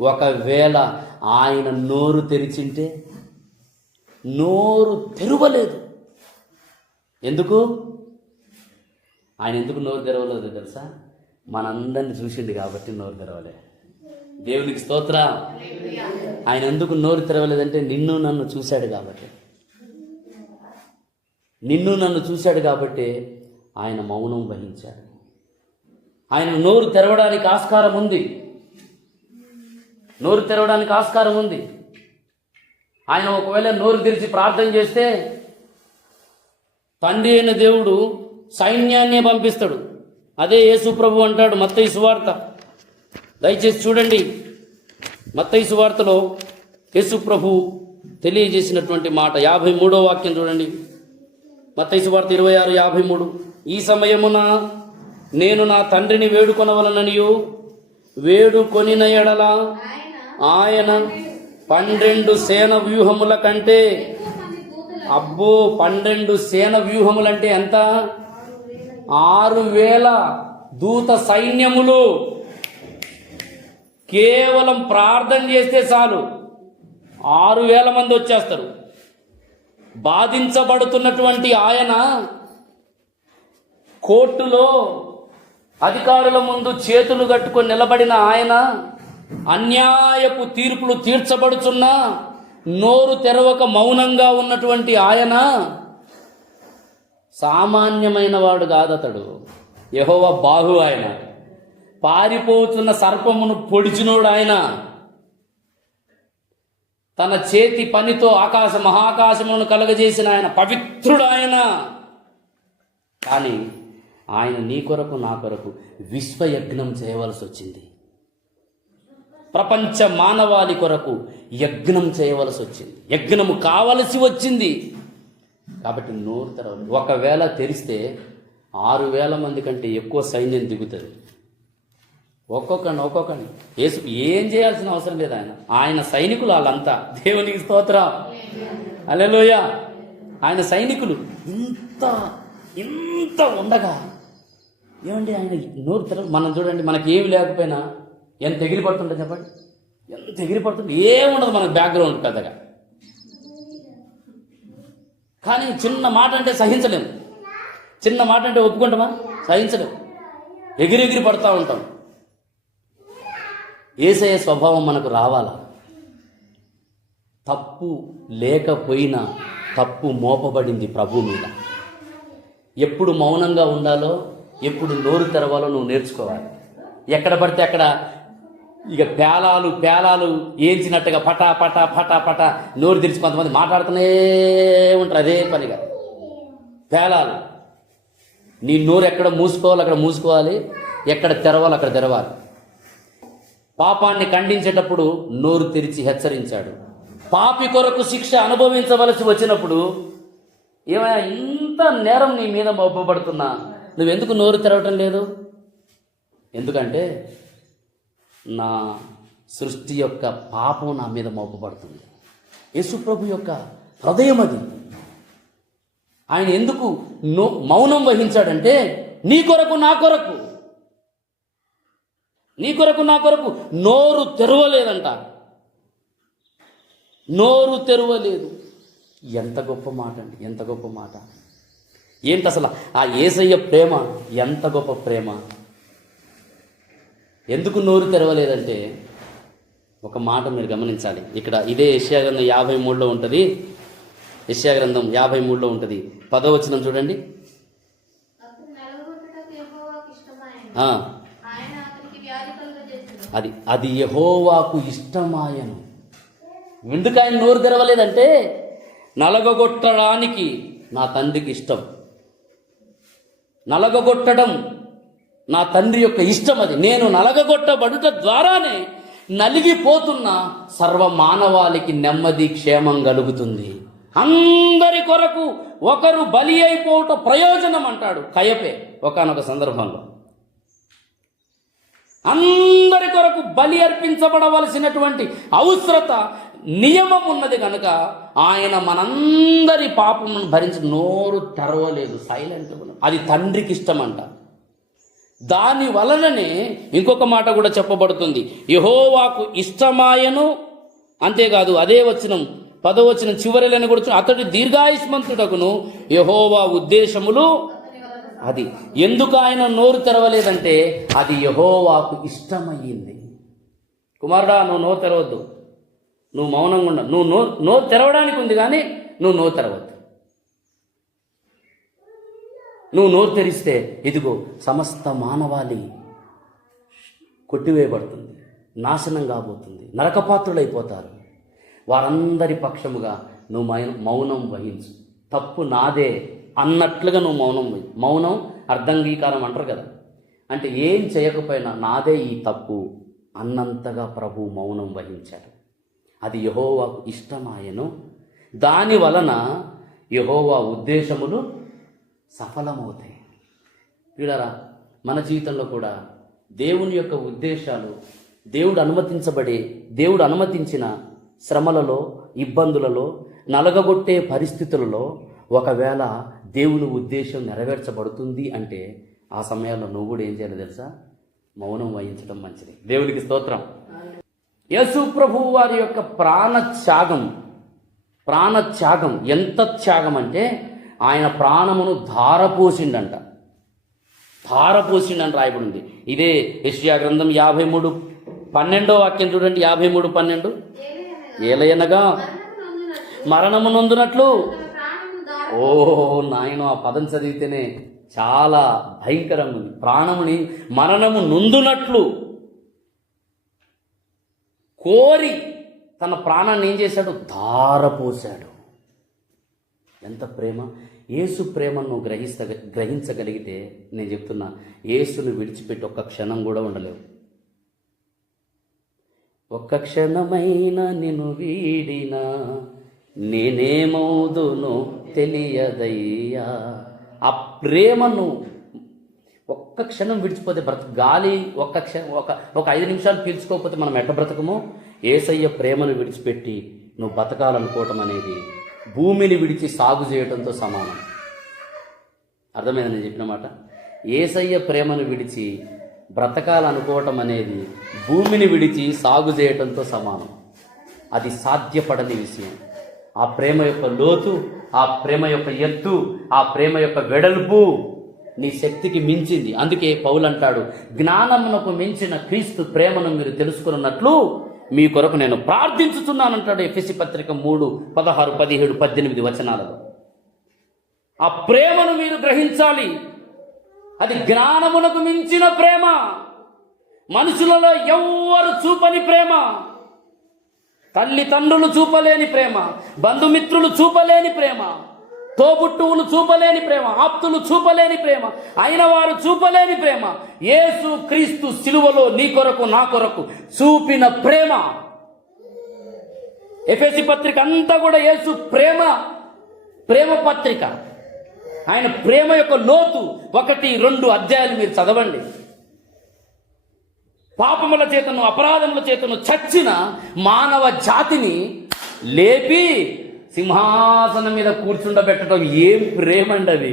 ఒకవేళ ఆయన నోరు తెరిచింటే, నోరు తెరవలేదు. ఎందుకు? ఆయన ఎందుకు నోరు తెరవలేదు తెలుసా? మనందరిని చూసిండు కాబట్టి నోరు తెరవలే. దేవునికి స్తోత్ర. ఆయన ఎందుకు నోరు తెరవలేదంటే నిన్ను నన్ను చూశాడు కాబట్టి. నిన్ను నన్ను చూశాడు కాబట్టి ఆయన మౌనం వహించాడు. ఆయన నోరు తెరవడానికి ఆస్కారం ఉంది. నోరు తెరవడానికి ఆస్కారం ఉంది. ఆయన ఒకవేళ నోరు తెరిచి ప్రార్థన చేస్తే తండ్రి అయిన దేవుడు సైన్యాన్నే పంపిస్తాడు. అదే యేసు ప్రభు అంటాడు మత్తయి సువార్త. దయచేసి చూడండి, మత్తయి సువార్తలో యేసు ప్రభు తెలియజేసినటువంటి మాట 53వ వాక్యం చూడండి. మత్తయి సువార్త 26:53. ఈ సమయమున నేను నా తండ్రిని వేడుకొనవలననియు వేడుకొనిన ఎడల ఆయన 12 సేన వ్యూహముల కంటే, అబ్బో 12 సేన వ్యూహములంటే ఎంత? 6,000 దూత సైన్యములు. కేవలం ప్రార్థన చేస్తే చాలు 6,000 మంది వచ్చేస్తారు. బాధించబడుతున్నటువంటి ఆయన కోర్టులో అధికారుల ముందు చేతులు కట్టుకొని నిలబడిన ఆయన, అన్యాయపు తీర్పులు తీర్చబడుచున్నా నోరు తెరవక మౌనంగా ఉన్నటువంటి ఆయన సామాన్యమైన వాడు కాదతడు. యెహోవా బాహు ఆయన. పారిపోతున్న సర్పమును పొడిచినోడు ఆయన. తన చేతి పనితో మహాకాశములను కలగజేసిన ఆయన పవిత్రుడు ఆయన. కానీ ఆయన నీ కొరకు నా కొరకు విశ్వయజ్ఞం చేయవలసి వచ్చింది. ప్రపంచ మానవాళి కొరకు యజ్ఞం చేయవలసి వచ్చింది. యజ్ఞము కావలసి వచ్చింది. కాబట్టి నోరు తెరవాలి. ఒకవేళ తెరిస్తే 6,000 మంది కంటే ఎక్కువ సైన్యం దిగుతుంది. ఒక్కొక్కని యేసు ఏం చేయాల్సిన అవసరం లేదు. ఆయన సైనికులు వాళ్ళంతా. దేవునికి స్తోత్రం, హల్లెలూయా. ఆయన సైనికులు ఇంత ఉండగా ఏమండి ఆయన నోరు తెర. మనం చూడండి, మనకి ఏమి లేకపోయినా ఎంత ఎగిరి పడుతుంటుంది చెప్పండి. ఎంత ఎగిరి పడుతుంది. ఏముండదు మనకు బ్యాక్గ్రౌండ్ పెద్దగా. కానీ చిన్న మాట అంటే సహించలేము. చిన్న మాట అంటే ఒప్పుకుంటామా? సహించలేము. ఎగిరి పడుతూ ఉంటాం. యేసయ్య స్వభావం మనకు రావాలా? తప్పు లేకపోయినా తప్పు మోపబడింది ప్రభు మీద. ఎప్పుడు మౌనంగా ఉండాలో, ఎప్పుడు నోరు తెరవాలో నువ్వు నేర్చుకోవాలి. ఎక్కడ పడితే అక్కడ ఇక పేలాలు ఏంచినట్టుగా పటా నోరు తెరిచి కొంతమంది మాట్లాడుతూనే ఉంటారు. అదే పనిగా పేలాలు. నీ నోరు ఎక్కడ మూసుకోవాలి అక్కడ మూసుకోవాలి, ఎక్కడ తెరవాలి అక్కడ తెరవాలి. పాపాన్ని ఖండించేటప్పుడు నోరు తెరిచి హెచ్చరించాడు. పాపి కొరకు శిక్ష అనుభవించవలసి వచ్చినప్పుడు ఏమైనా ఇంత నేరం నీ మీద మోపబడుతున్నా నువ్వెందుకు నోరు తెరవటం లేదు? ఎందుకంటే నా సృష్టి యొక్క పాపం నా మీద మోపబడుతుంది. యేసు ప్రభు యొక్క హృదయం అది. ఆయన ఎందుకు మౌనం వహించాడంటే నీ కొరకు నా కొరకు నోరు తెరవలేదంట. నోరు తెరవలేదు. ఎంత గొప్ప మాట అండి, ఎంత గొప్ప మాట. ఏంటి అసలు ఆ యేసయ్య ప్రేమ, ఎంత గొప్ప ప్రేమ. ఎందుకు నోరు తెరవలేదంటే ఒక మాట మీరు గమనించాలి. ఇక్కడ ఇదే యెషయా గ్రంథం 53లో ఉంటుంది. యెషయా గ్రంథం 53లో ఉంటుంది. 10వ వచనం చూడండి. అది యెహోవాకు ఇష్టమాయను. ఎందుకు ఆయన నోరు తెరవలేదంటే నలగగొట్టడానికి నా తండ్రికి ఇష్టం. నలగగొట్టడం నా తండ్రి యొక్క ఇష్టం. అది నేను నలగగొట్టబడుట ద్వారానే నలిగిపోతున్న సర్వ మానవాళికి నెమ్మది క్షేమం కలుగుతుంది. అందరి కొరకు ఒకరు బలి అయిపోవట ప్రయోజనం అంటాడు కయపే ఒకానొక సందర్భంలో. అందరి కొరకు బలి అర్పించబడవలసినటువంటి అవసరత, నియమం ఉన్నది కనుక ఆయన మనందరి పాపమును భరించి నోరు తెరవలేదు, సైలెంట్. అది తండ్రికి ఇష్టమంట. దాని వలననే ఇంకొక మాట కూడా చెప్పబడుతుంది, యెహోవాకు ఇష్టమాయను. అంతేకాదు అదే వచనం 10వ వచనం చివరిలోనే కూడా అతడు దీర్ఘాయుష్మంతుడకును యెహోవా ఉద్దేశములు. అది ఎందుకు ఆయన నోరు తెరవలేదంటే అది యెహోవాకు ఇష్టమయ్యింది. కుమారుడా, నువ్వు నోరు తెరవద్దు, నువ్వు మౌనంగా ఉండ, నువ్వు నోరు తెరవడానికి ఉంది కానీ నువ్వు నోరు తెరవద్దు. నువ్వు నోరు తెరిస్తే ఇదిగో సమస్త మానవాళి కొట్టివేయబడుతుంది, నాశనం కాబోతుంది, నరకపాత్రులైపోతారు. వారందరి పక్షముగా నువ్వు మౌనం వహించు. తప్పు నాదే అన్నట్లుగా నువ్వు మౌనం అర్ధంగీకారం అంటారు కదా, అంటే ఏం చేయకపోయినా నాదే ఈ తప్పు అన్నంతగా ప్రభు మౌనం వహించాడు. అది యెహోవాకు ఇష్టమాయను. దాని వలన యెహోవా ఉద్దేశములు సఫలమవుతాయి. వీళ్ళరా, మన జీవితంలో కూడా దేవుని యొక్క ఉద్దేశాలు, దేవుడు అనుమతించిన శ్రమలలో, ఇబ్బందులలో, నలగగొట్టే పరిస్థితులలో ఒకవేళ దేవుని ఉద్దేశం నెరవేర్చబడుతుంది అంటే ఆ సమయాల్లో నువ్వు కూడా ఏం చేయాలి తెలుసా? మౌనం వహించడం మంచిది. దేవునికి స్తోత్రం. యేసు ప్రభువు వారి యొక్క ప్రాణత్యాగం ఎంత త్యాగం అంటే ఆయన ప్రాణమును ధారపోసిండంట రాయబడింది. ఇదే యెషయా గ్రంథం 53:12 వాక్యం చూడండి. 53:12 ఏలయనగా మరణము నొందునట్లు. ఓ నాయన, ఆ పదం చదివితేనే చాలా భయంకరంగా ఉంది. మరణము నొందునట్లు కోరి తన ప్రాణాన్ని ఏం చేశాడు? ధారపోశాడు. ఎంత ప్రేమ! యేసు ప్రేమను గ్రహించగలిగితే నేను చెప్తున్నా, యేసును విడిచిపెట్టి ఒక్క క్షణం కూడా ఉండలేవు. ఒక్క క్షణమైన నిన్ను వీడినా నేనేమవుదునో తెలియదయ్యా. ఆ ప్రేమను ఒక్క క్షణం విడిచిపోతే గాలి ఒక 5 నిమిషాలు పీల్చుకోకపోతే మనం ఎట్ట బ్రతకమో, యేసయ్య ప్రేమను విడిచిపెట్టి నువ్వు బతకాలనుకోవటం అనేది భూమిని విడిచి సాగు చేయడంతో సమానం. అర్థమైందని నేను చెప్పిన మాట? యేసయ్య ప్రేమను విడిచి బ్రతకాలనుకోవటం అనేది భూమిని విడిచి సాగు చేయటంతో సమానం. అది సాధ్యపడని విషయం. ఆ ప్రేమ యొక్క లోతు, ఆ ప్రేమ యొక్క ఎత్తు, ఆ ప్రేమ యొక్క వెడల్పు నీ శక్తికి మించింది. అందుకే పౌలు అంటాడు, జ్ఞానమునకు మించిన క్రీస్తు ప్రేమను మీరు తెలుసుకున్నట్లు మీ కొరకు నేను ప్రార్థించుతున్నానంటాడు. ఎఫెసీ పత్రిక 3, 16, 17, 18 వచనాలలో. ఆ ప్రేమను మీరు గ్రహించాలి. అది జ్ఞానమునకు మించిన ప్రేమ. మనుషులలో ఎవ్వరు చూపని ప్రేమ, తల్లిదండ్రులు చూపలేని ప్రేమ, బంధుమిత్రులు చూపలేని ప్రేమ, తోబుట్టువులు చూపలేని ప్రేమ, ఆప్తులు చూపలేని ప్రేమ, అయిన వారు చూపలేని ప్రేమ, యేసు క్రీస్తు సిలువలో నీ కొరకు నా కొరకు చూపిన ప్రేమ. ఎఫెసీ పత్రిక అంతా కూడా యేసు ప్రేమ పత్రిక. ఆయన ప్రేమ యొక్క లోతు 1-2 అధ్యాయాలు మీరు చదవండి. పాపముల చేతను అపరాధముల చేతను చచ్చిన మానవ జాతిని లేపి సింహాసనం మీద కూర్చుండబెట్టడం ఏం ప్రేమండి అది!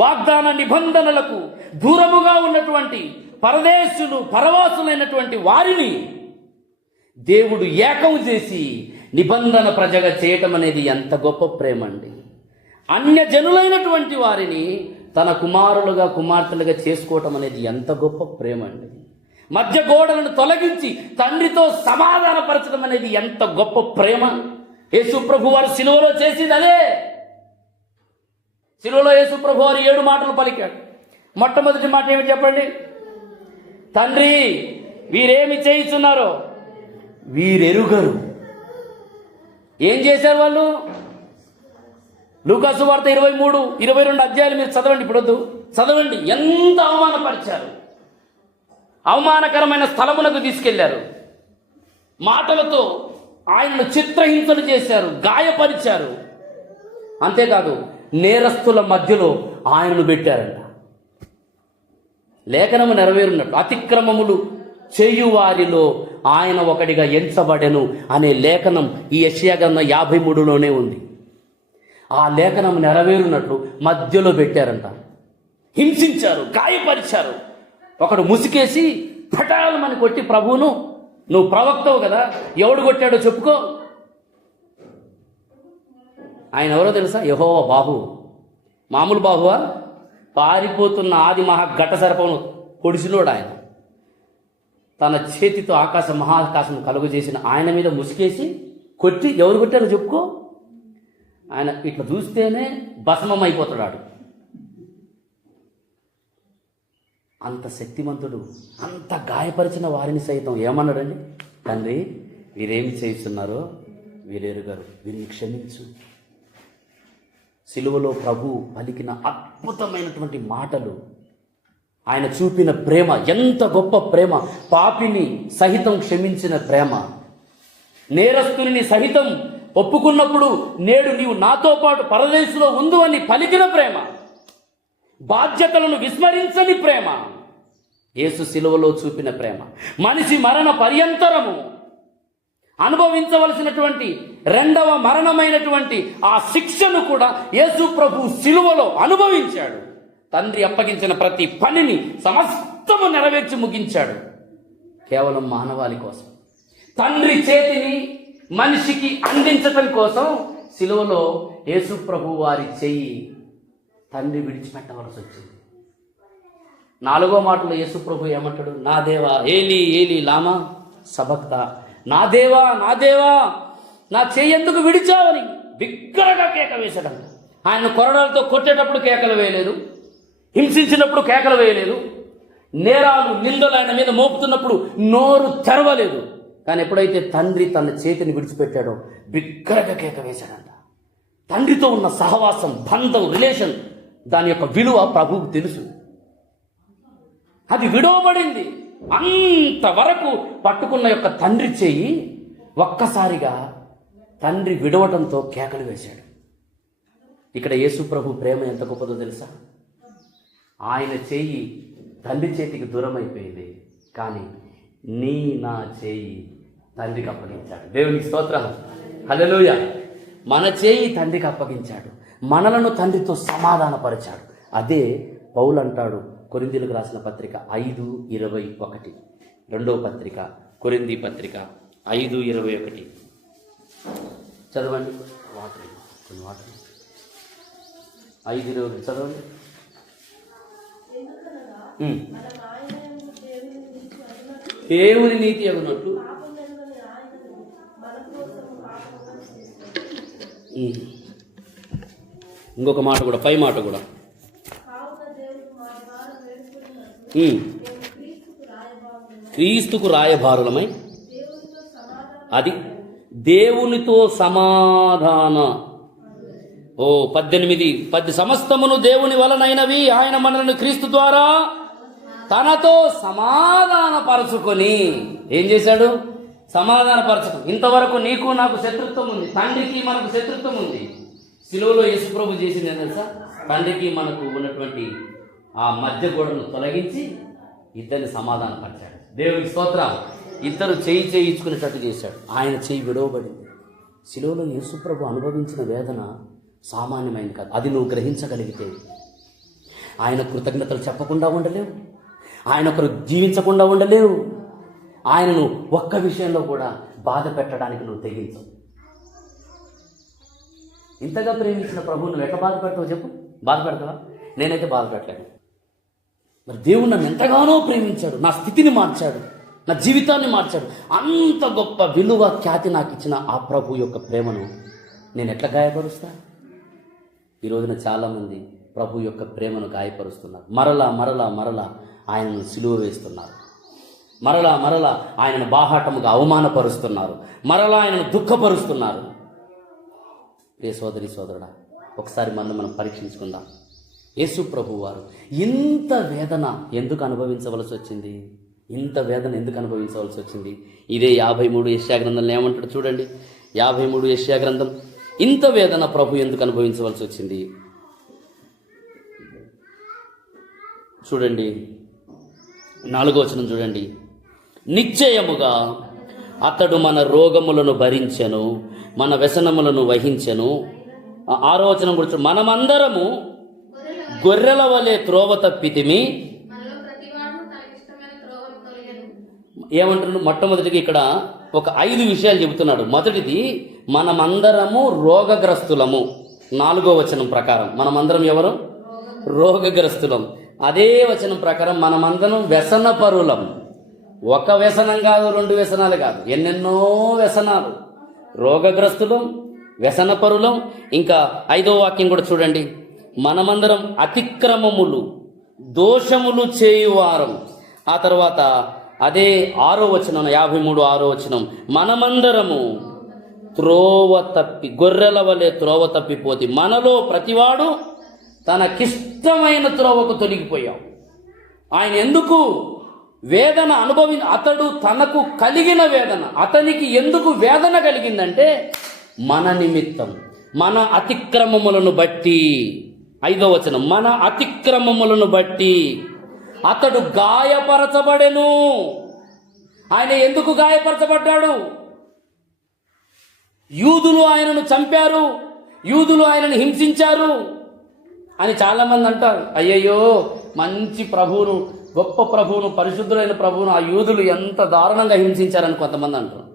వాగ్దాన నిబంధనలకు దూరముగా ఉన్నటువంటి పరవాసులైనటువంటి వారిని దేవుడు ఏకం చేసి నిబంధన ప్రజగా చేయటం అనేది ఎంత గొప్ప ప్రేమ అండి! అన్యజనులైనటువంటి వారిని తన కుమారులుగా కుమార్తెలుగా చేసుకోవటం అనేది ఎంత గొప్ప ప్రేమ అండి! మధ్య గోడలను తొలగించి తండ్రితో సమాధానపరచడం అనేది ఎంత గొప్ప ప్రేమ! యేసు ప్రభు వారు సిలువలో చేసింది అదే. సిలువలో యేసు ప్రభు వారు 7 మాటలు పలికాడు. మొట్టమొదటి మాట ఏమి చెప్పండి? తండ్రి, వీరేమి చేయిస్తున్నారో వీరెరుగరు. ఏం చేశారు వాళ్ళు? లూకా సువార్త 23, 22 అధ్యాయాలు మీరు చదవండి. ఇప్పుడు వద్దు, చదవండి. ఎంత అవమానపరిచారు! అవమానకరమైన స్థలములకు తీసుకెళ్లారు. మాటలతో ఆయనను చిత్రహింసలు చేశారు, గాయపరిచారు. అంతేకాదు నేరస్తుల మధ్యలో ఆయనను పెట్టారంట. లేఖనము నెరవేరున్నట్టు అతిక్రమములు చేయువారిలో ఆయన ఒకటిగా ఎంచబడెను అనే లేఖనం ఈ యెషయా గ్రంథం 53లోనే ఉంది. ఆ లేఖనం నెరవేరున్నట్లు మధ్యలో పెట్టారంట. హింసించారు, గాయపరిచారు. ఒకడు ముసికేసి పటాలమని కొట్టి, ప్రభువును, నువ్వు ప్రవక్తవు కదా, ఎవడు కొట్టాడో చెప్పుకో. ఆయన ఎవరో తెలుసా? యెహోవా బాహు. మామూలు బాహువా? పారిపోతున్న ఆది మహా ఘట సర్పమును పొడిచినోడు ఆయన. తన చేతితో మహాకాశం కలుగు చేసిన ఆయన మీద ముసుకేసి కొట్టి, ఎవరు కొట్టారో చెప్పుకో, ఆయన ఇట్లా చూస్తేనే భస్మం అయిపోతాడు. అంత శక్తిమంతుడు, అంత గాయపరిచిన వారిని సైతం ఏమన్నాడండి? తండ్రి, వీరేమి చేస్తున్నారో వీరెరుగరు, వీరిని క్షమించు. సిలువలో ప్రభు పలికిన అద్భుతమైనటువంటి మాటలు, ఆయన చూపిన ప్రేమ, ఎంత గొప్ప ప్రేమ! పాపిని సహితం క్షమించిన ప్రేమ, నేరస్తుని సహితం ఒప్పుకున్నప్పుడు నేడు నీవు నాతో పాటు పరదేశంలో ఉండు అని పలికిన ప్రేమ, బాధ్యతలను విస్మరించని ప్రేమ, యేసు సిలువలో చూపిన ప్రేమ. మనిషి మరణ పర్యంతరము అనుభవించవలసినటువంటి రెండవ మరణమైనటువంటి ఆ శిక్షను కూడా యేసు ప్రభు సిలువలో అనుభవించాడు. తండ్రి అప్పగించిన ప్రతి పనిని సమస్తము నెరవేర్చి ముగించాడు, కేవలం మానవాళి కోసం. తండ్రి చేతిని మనిషికి అందించటం కోసం సిలువలో యేసు ప్రభు వారి చెయ్యి తండ్రి విడిచిపెట్టవలసి వచ్చింది. 4వ మాటలో యేసు ప్రభు ఏమంటాడు? నా దేవా, ఏలీ ఏలీ లామా సబక్తా, నా దేవా నా దేవా నా చెయ్యి ఎందుకు విడిచావని బిగ్గరగా కేక వేశాడు. ఆయన కొరడాలతో కొట్టేటప్పుడు కేకలు వేయలేదు, హింసించినప్పుడు కేకలు వేయలేదు, నేరాలు నిందలు ఆయన మీద మోపుతున్నప్పుడు నోరు తెరవలేదు. కానీ ఎప్పుడైతే తండ్రి తన చేతిని విడిచిపెట్టాడో బిగ్గరగా కేక వేశాడంట. తండ్రితో ఉన్న సహవాసం, బంధం, రిలేషన్, దాని యొక్క విలువ ప్రభువుకు తెలుసు. అది విడవబడింది. అంతవరకు పట్టుకున్న యొక్క తండ్రి చేయి ఒక్కసారిగా తండ్రి విడవటంతో కేకలు వేశాడు. ఇక్కడ యేసు ప్రభు ప్రేమ ఎంత గొప్పదో తెలుసా? ఆయన చేయి తండ్రి చేతికి దూరం అయిపోయింది, కానీ నా చేయి తండ్రికి అప్పగించాడు. దేవునికి స్తోత్రం, హల్లెలూయా. మన చేయి తండ్రికి అప్పగించాడు, మనలను తండ్రితో సమాధానపరిచాడు. అదే పౌలు అంటాడు కొరింథీయులకు రాసిన పత్రిక 5:21, రెండవ పత్రిక కొరింథీ పత్రిక 5:21. చదవండి, కొన్ని వాటర్ 5:21 చదవండి. దేవుని నీతి అగునట్లు ఇంకొక మాట కూడా, పై మాట కూడా, క్రీస్తుకు రాయబారులమై, అది దేవునితో సమాధాన 18 సమస్తమును దేవుని వలనైనవి, ఆయన మనల్ని క్రీస్తు ద్వారా తనతో సమాధానపరచుకొని ఏం చేశాడు? సమాధానపరచడం. ఇంతవరకు నీకు నాకు శత్రుత్వం ఉంది, తండ్రికి మనకు శత్రుత్వం ఉంది. సిలువలో యేసు ప్రభు చేసింది ఏంటంటే తెలుసా? తండ్రికి మనకు ఉన్నటువంటి ఆ మధ్య గోడను తొలగించి ఇద్దరిని సమాధానపరిచాడు. దేవునికి స్తోత్రం. ఇద్దరు చేయించుకునేటట్టు చేశాడు. ఆయన చేయి విడవబడింది. సిలువలో యేసు ప్రభు అనుభవించిన వేదన సామాన్యమైంది కాదు. అది నువ్వు గ్రహించగలిగితే ఆయన కృతజ్ఞతలు చెప్పకుండా ఉండలేవు, ఆయన ఒకరు జీవించకుండా ఉండలేవు, ఆయనను ఒక్క విషయంలో కూడా బాధ పెట్టడానికి నువ్వు తెగించవు. ఇంతగా ప్రేమించిన ప్రభువు నువ్వు ఎట్లా బాధ పెడతావు చెప్పు? బాధ పెడతావా? నేనైతే బాధ పెట్టలేను. మరి దేవుడు నన్ను ఎంతగానో ప్రేమించాడు, నా స్థితిని మార్చాడు, నా జీవితాన్ని మార్చాడు. అంత గొప్ప విలువ, ఖ్యాతి నాకు ఇచ్చిన ఆ ప్రభు యొక్క ప్రేమను నేను ఎట్లా గాయపరుస్తా? ఈ రోజున చాలామంది ప్రభు యొక్క ప్రేమను గాయపరుస్తున్నారు. మరలా మరలా మరలా ఆయనను సిలువ వేస్తున్నారు, మరలా మరలా ఆయనను బాహాటముగా అవమానపరుస్తున్నారు, మరలా ఆయనను దుఃఖపరుస్తున్నారు. ప్రియ సోదరి సోదరుడా, ఒకసారి మనం పరీక్షించుకుందాం. యేసు ప్రభు వారు ఇంత వేదన ఎందుకు అనుభవించవలసి వచ్చింది? ఇంత వేదన ఎందుకు అనుభవించవలసి వచ్చింది? ఇదే 53 యెషయా గ్రంథంలో ఏమంటాడు చూడండి. 53 యెషయా గ్రంథం, ఇంత వేదన ప్రభు ఎందుకు అనుభవించవలసి వచ్చింది చూడండి. 4వ వచనం చూడండి. నిశ్చయముగా అతడు మన రోగములను భరించెను, మన వ్యసనములను వహించెను. 6వ వచనం కూడా మనమందరము గొర్రెల వలె త్రోవ తప్పితిమి. ఏమంటున్నాడు? మొట్టమొదటిగా ఇక్కడ ఒక 5 విషయాలు చెబుతున్నాడు. మొదటిది, మనమందరము రోగగ్రస్తులము. 4వ వచనం ప్రకారం మనమందరం ఎవరు? రోగగ్రస్తులం. అదే వచనం ప్రకారం మనమందరం వ్యసనపరులం. ఒక వ్యసనం కాదు, 2 వ్యసనాలు కాదు, ఎన్నెన్నో వ్యసనాలు. రోగగ్రస్తులం, వ్యసనపరులం. ఇంకా 5వ వాక్యం కూడా చూడండి. మనమందరం అతిక్రమములు, దోషములు చేయువారం. ఆ తర్వాత అదే 6వ వచనం, 53 వచనం, మనమందరము త్రోవ తప్పి, గొర్రెల వలె త్రోవ తప్పిపోతి, మనలో ప్రతివాడు తనకిష్టమైన త్రోవకు తొలగిపోయాం. ఆయన ఎందుకు వేదన అతడు తనకు కలిగిన వేదన, అతనికి ఎందుకు వేదన కలిగిందంటే మన నిమిత్తం, మన అతిక్రమములను బట్టి. 5వ వచనం, మన అతిక్రమములను బట్టి అతడు గాయపరచబడెను. ఆయన ఎందుకు గాయపరచబడ్డాడు? యూదులు ఆయనను చంపారు, యూదులు ఆయనను హింసించారు అని చాలామంది అంటారు. అయ్యయ్యో, మంచి ప్రభువును, గొప్ప ప్రభువును, పరిశుద్ధులైన ప్రభువును ఆ యూదులు ఎంత దారుణంగా హింసించారని కొంతమంది అంటారు.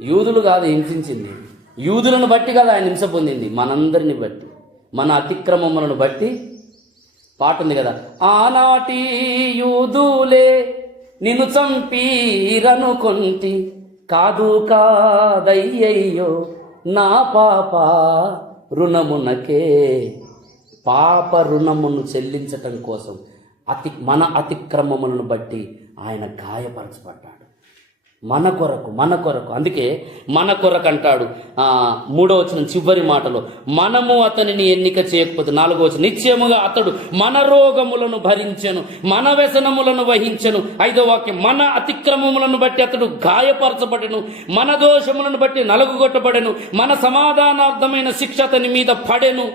యూదులు కాదు హింసించింది, యూదులను బట్టి కాదు ఆయన హింస పొందింది, మనందరిని బట్టి, మన అతిక్రమములను బట్టి. పాట ఉంది కదా, ఆనాటి యూదులే నిన్ను చంపీరనుకొంటి, కాదు కాదయ్యయ్యో నా పాప రుణమునకే. పాప రుణమును చెల్లించటం కోసం మన అతిక్రమములను బట్టి ఆయన గాయపరచబడ్డాడు. మన కొరకు. అందుకే మన కొరకు అంటాడు. 3వ వచనం చివరి మాటలో, మనము అతనిని ఎన్నిక చేయకపోతే. 4వ వచనం, నిశ్చయముగా అతడు మన రోగములను భరించెను, మన వ్యసనములను వహించెను. 5వ వాక్యం, మన అతిక్రమములను బట్టి అతడు గాయపరచబడెను, మన దోషములను బట్టి నలుగుగొట్టబడెను, మన సమాధానార్థమైన శిక్ష అతని మీద పడెను.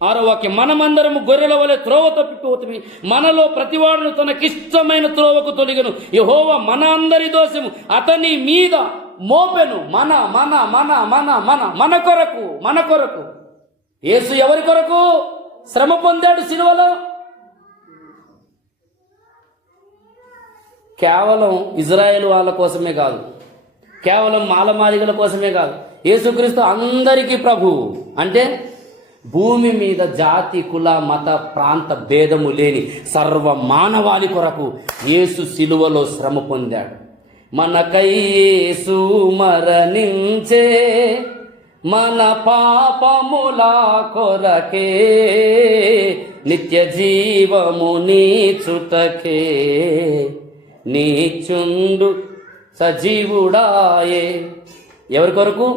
6వ వాక్యం, మనమందరము గొర్రెల వలె త్రోవ తప్పిపోతుంది, మనలో ప్రతివాడును తనకిష్టమైన త్రోవకు తొలగెను. యెహోవా మన అందరి దోషము అతని మీద మోపెను. మన కొరకు. యేసు ఎవరి కొరకు శ్రమ పొందాడు సిలువలో? కేవలం ఇజ్రాయేల్ వాళ్ళ కోసమే కాదు, కేవలం మాలమాలిగల కోసమే కాదు. యేసుక్రీస్తు అందరికీ ప్రభువు. అంటే భూమి మీద జాతి, కుల, మత, ప్రాంత భేదము లేని సర్వ మానవాళి కొరకు యేసు సిలువలో శ్రమ పొందాడు. మనకై యేసు మరణించే, మన పాపముల కొరకే, నిత్య జీవము నీచుటకే, నీచుండు సజీవుడాయే. ఎవరి కొరకు?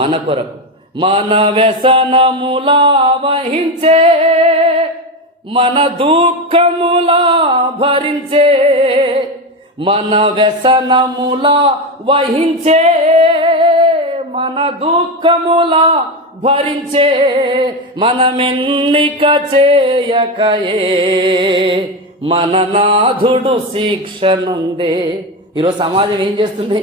మన కొరకు. మన వ్యసనములా వహించే, మన దుఃఖములా భరించే, మన వ్యసనములా వహించే, మన దుఃఖములా భరించే, మనమెన్నిక చేయకయే మన నాథుడు శిక్ష నుండే. ఈరోజు సమాజం ఏం చేస్తుంది?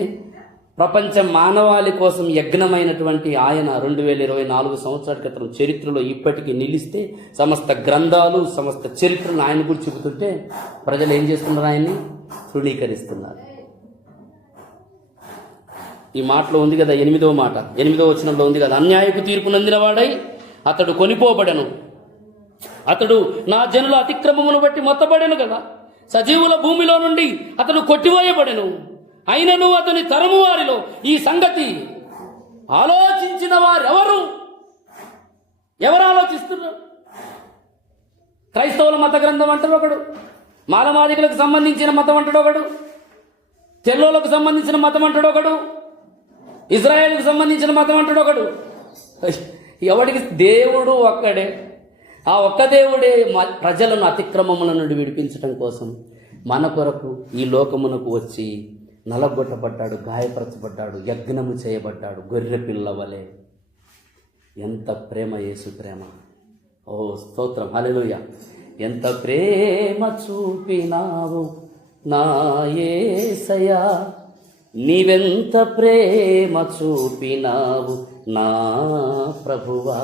ప్రపంచ మానవాళి కోసం యజ్ఞమైనటువంటి ఆయన 2024 సంవత్సరాల క్రితం చరిత్రలో ఇప్పటికీ నిలిస్తే, సమస్త గ్రంథాలు, సమస్త చరిత్రను ఆయన గురించి చెబుతుంటే ప్రజలు ఏం చేస్తున్నారు? ఆయన్ని తృణీకరిస్తున్నారు. ఈ మాటలో ఉంది కదా, 8వ మాట, 8వ వచనంలో ఉంది కదా, అన్యాయపు తీర్పు నందినవాడై అతడు కొనిపోబడెను, అతడు నా జనుల అతిక్రమమును బట్టి మొత్తబడెను కదా, సజీవుల భూమిలో నుండి అతడు కొట్టివేయబడెను. అయినను అతని తరము వారిలో ఈ సంగతి ఆలోచించిన వారెవరు? ఎవరు ఆలోచిస్తున్నారు? క్రైస్తవుల మత గ్రంథం అంటాడు ఒకడు, మాలమాదికులకు సంబంధించిన మతం అంటాడు ఒకడు, తెల్లోలకు సంబంధించిన మతం అంటాడు ఒకడు, ఇజ్రాయేల్కు సంబంధించిన మతం అంటాడు ఒకడు. ఎవడికి దేవుడు ఒక్కడే. ఆ ఒక్క దేవుడే ప్రజలను అతిక్రమముల నుండి విడిపించడం కోసం మన కొరకు ఈ లోకమునకు వచ్చి నలగొట్టబడ్డాడు, గాయపరచబడ్డాడు, యజ్ఞము చేయబడ్డాడు గొర్రె పిల్ల వలె. ఎంత ప్రేమ యేసు ప్రేమ! ఓ స్తోత్రం, హల్లెలూయా! ఎంత ప్రేమ చూపినావు నా యేసయ్యా, నీవెంత ప్రేమ చూపినావు నా ప్రభువా,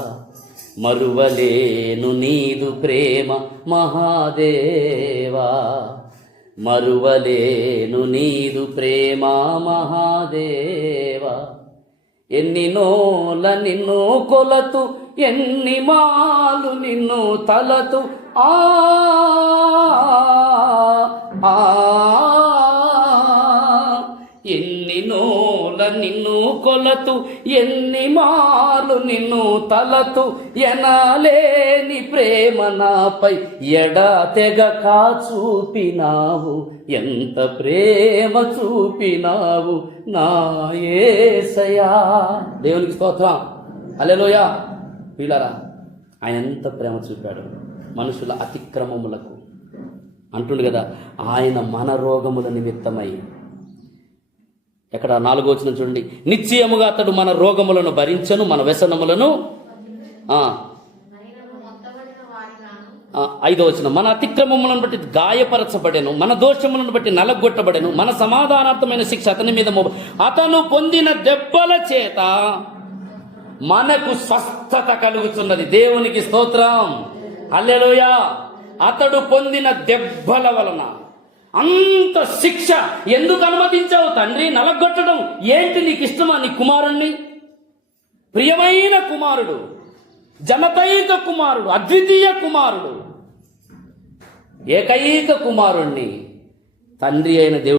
మరువలేను నీదు ప్రేమ మహాదేవా, మరువలేను నీదు ప్రేమ మహాదేవా. ఎన్ని నోల నిన్ను కొలతు, ఎన్ని మాలు నిన్ను తలతు, ఆ ఎన్ని నోల నిన్ను కొలతు, ఎన్ని మాలు నిన్ను తలతు, ఎనలేని ప్రేమ నాపై ఎడతెగక చూపినావు, ఎంత ప్రేమ చూపినావు నా యేసయ్యా. దేవునికి స్తోత్రం, హల్లెలూయా. వీళ్ళరా, ఆయన ఎంత ప్రేమ చూపాడు మనుషుల అతిక్రమములకు. అంటుండు కదా, ఆయన మన రోగముల నిమిత్తమై, ఎక్కడ 4వ వచనం చూడండి, నిశ్చయముగా అతడు మన రోగములను భరించను, మన వ్యసనములను. 5వ వచనం, మన అతిక్రమములను బట్టి గాయపరచబడెను, మన దోషములను బట్టి నలగొట్టబడెను, మన సమాధానార్థమైన శిక్ష అతని మీద అతను పొందిన దెబ్బల చేత మనకు స్వస్థత కలుగుతున్నది. దేవునికి స్తోత్రం, హల్లెలూయా. అతడు పొందిన దెబ్బల వలన. అంత శిక్ష ఎందుకు అనుమతించావు తండ్రి? నలగొట్టడం ఏంటి? నీకు ఇష్టమా నీ కుమారుణ్ణి? ప్రియమైన కుమారుడు, జనతైక కుమారుడు, అద్వితీయ కుమారుడు, ఏకైక కుమారుణ్ణి తండ్రి అయిన దేవుడు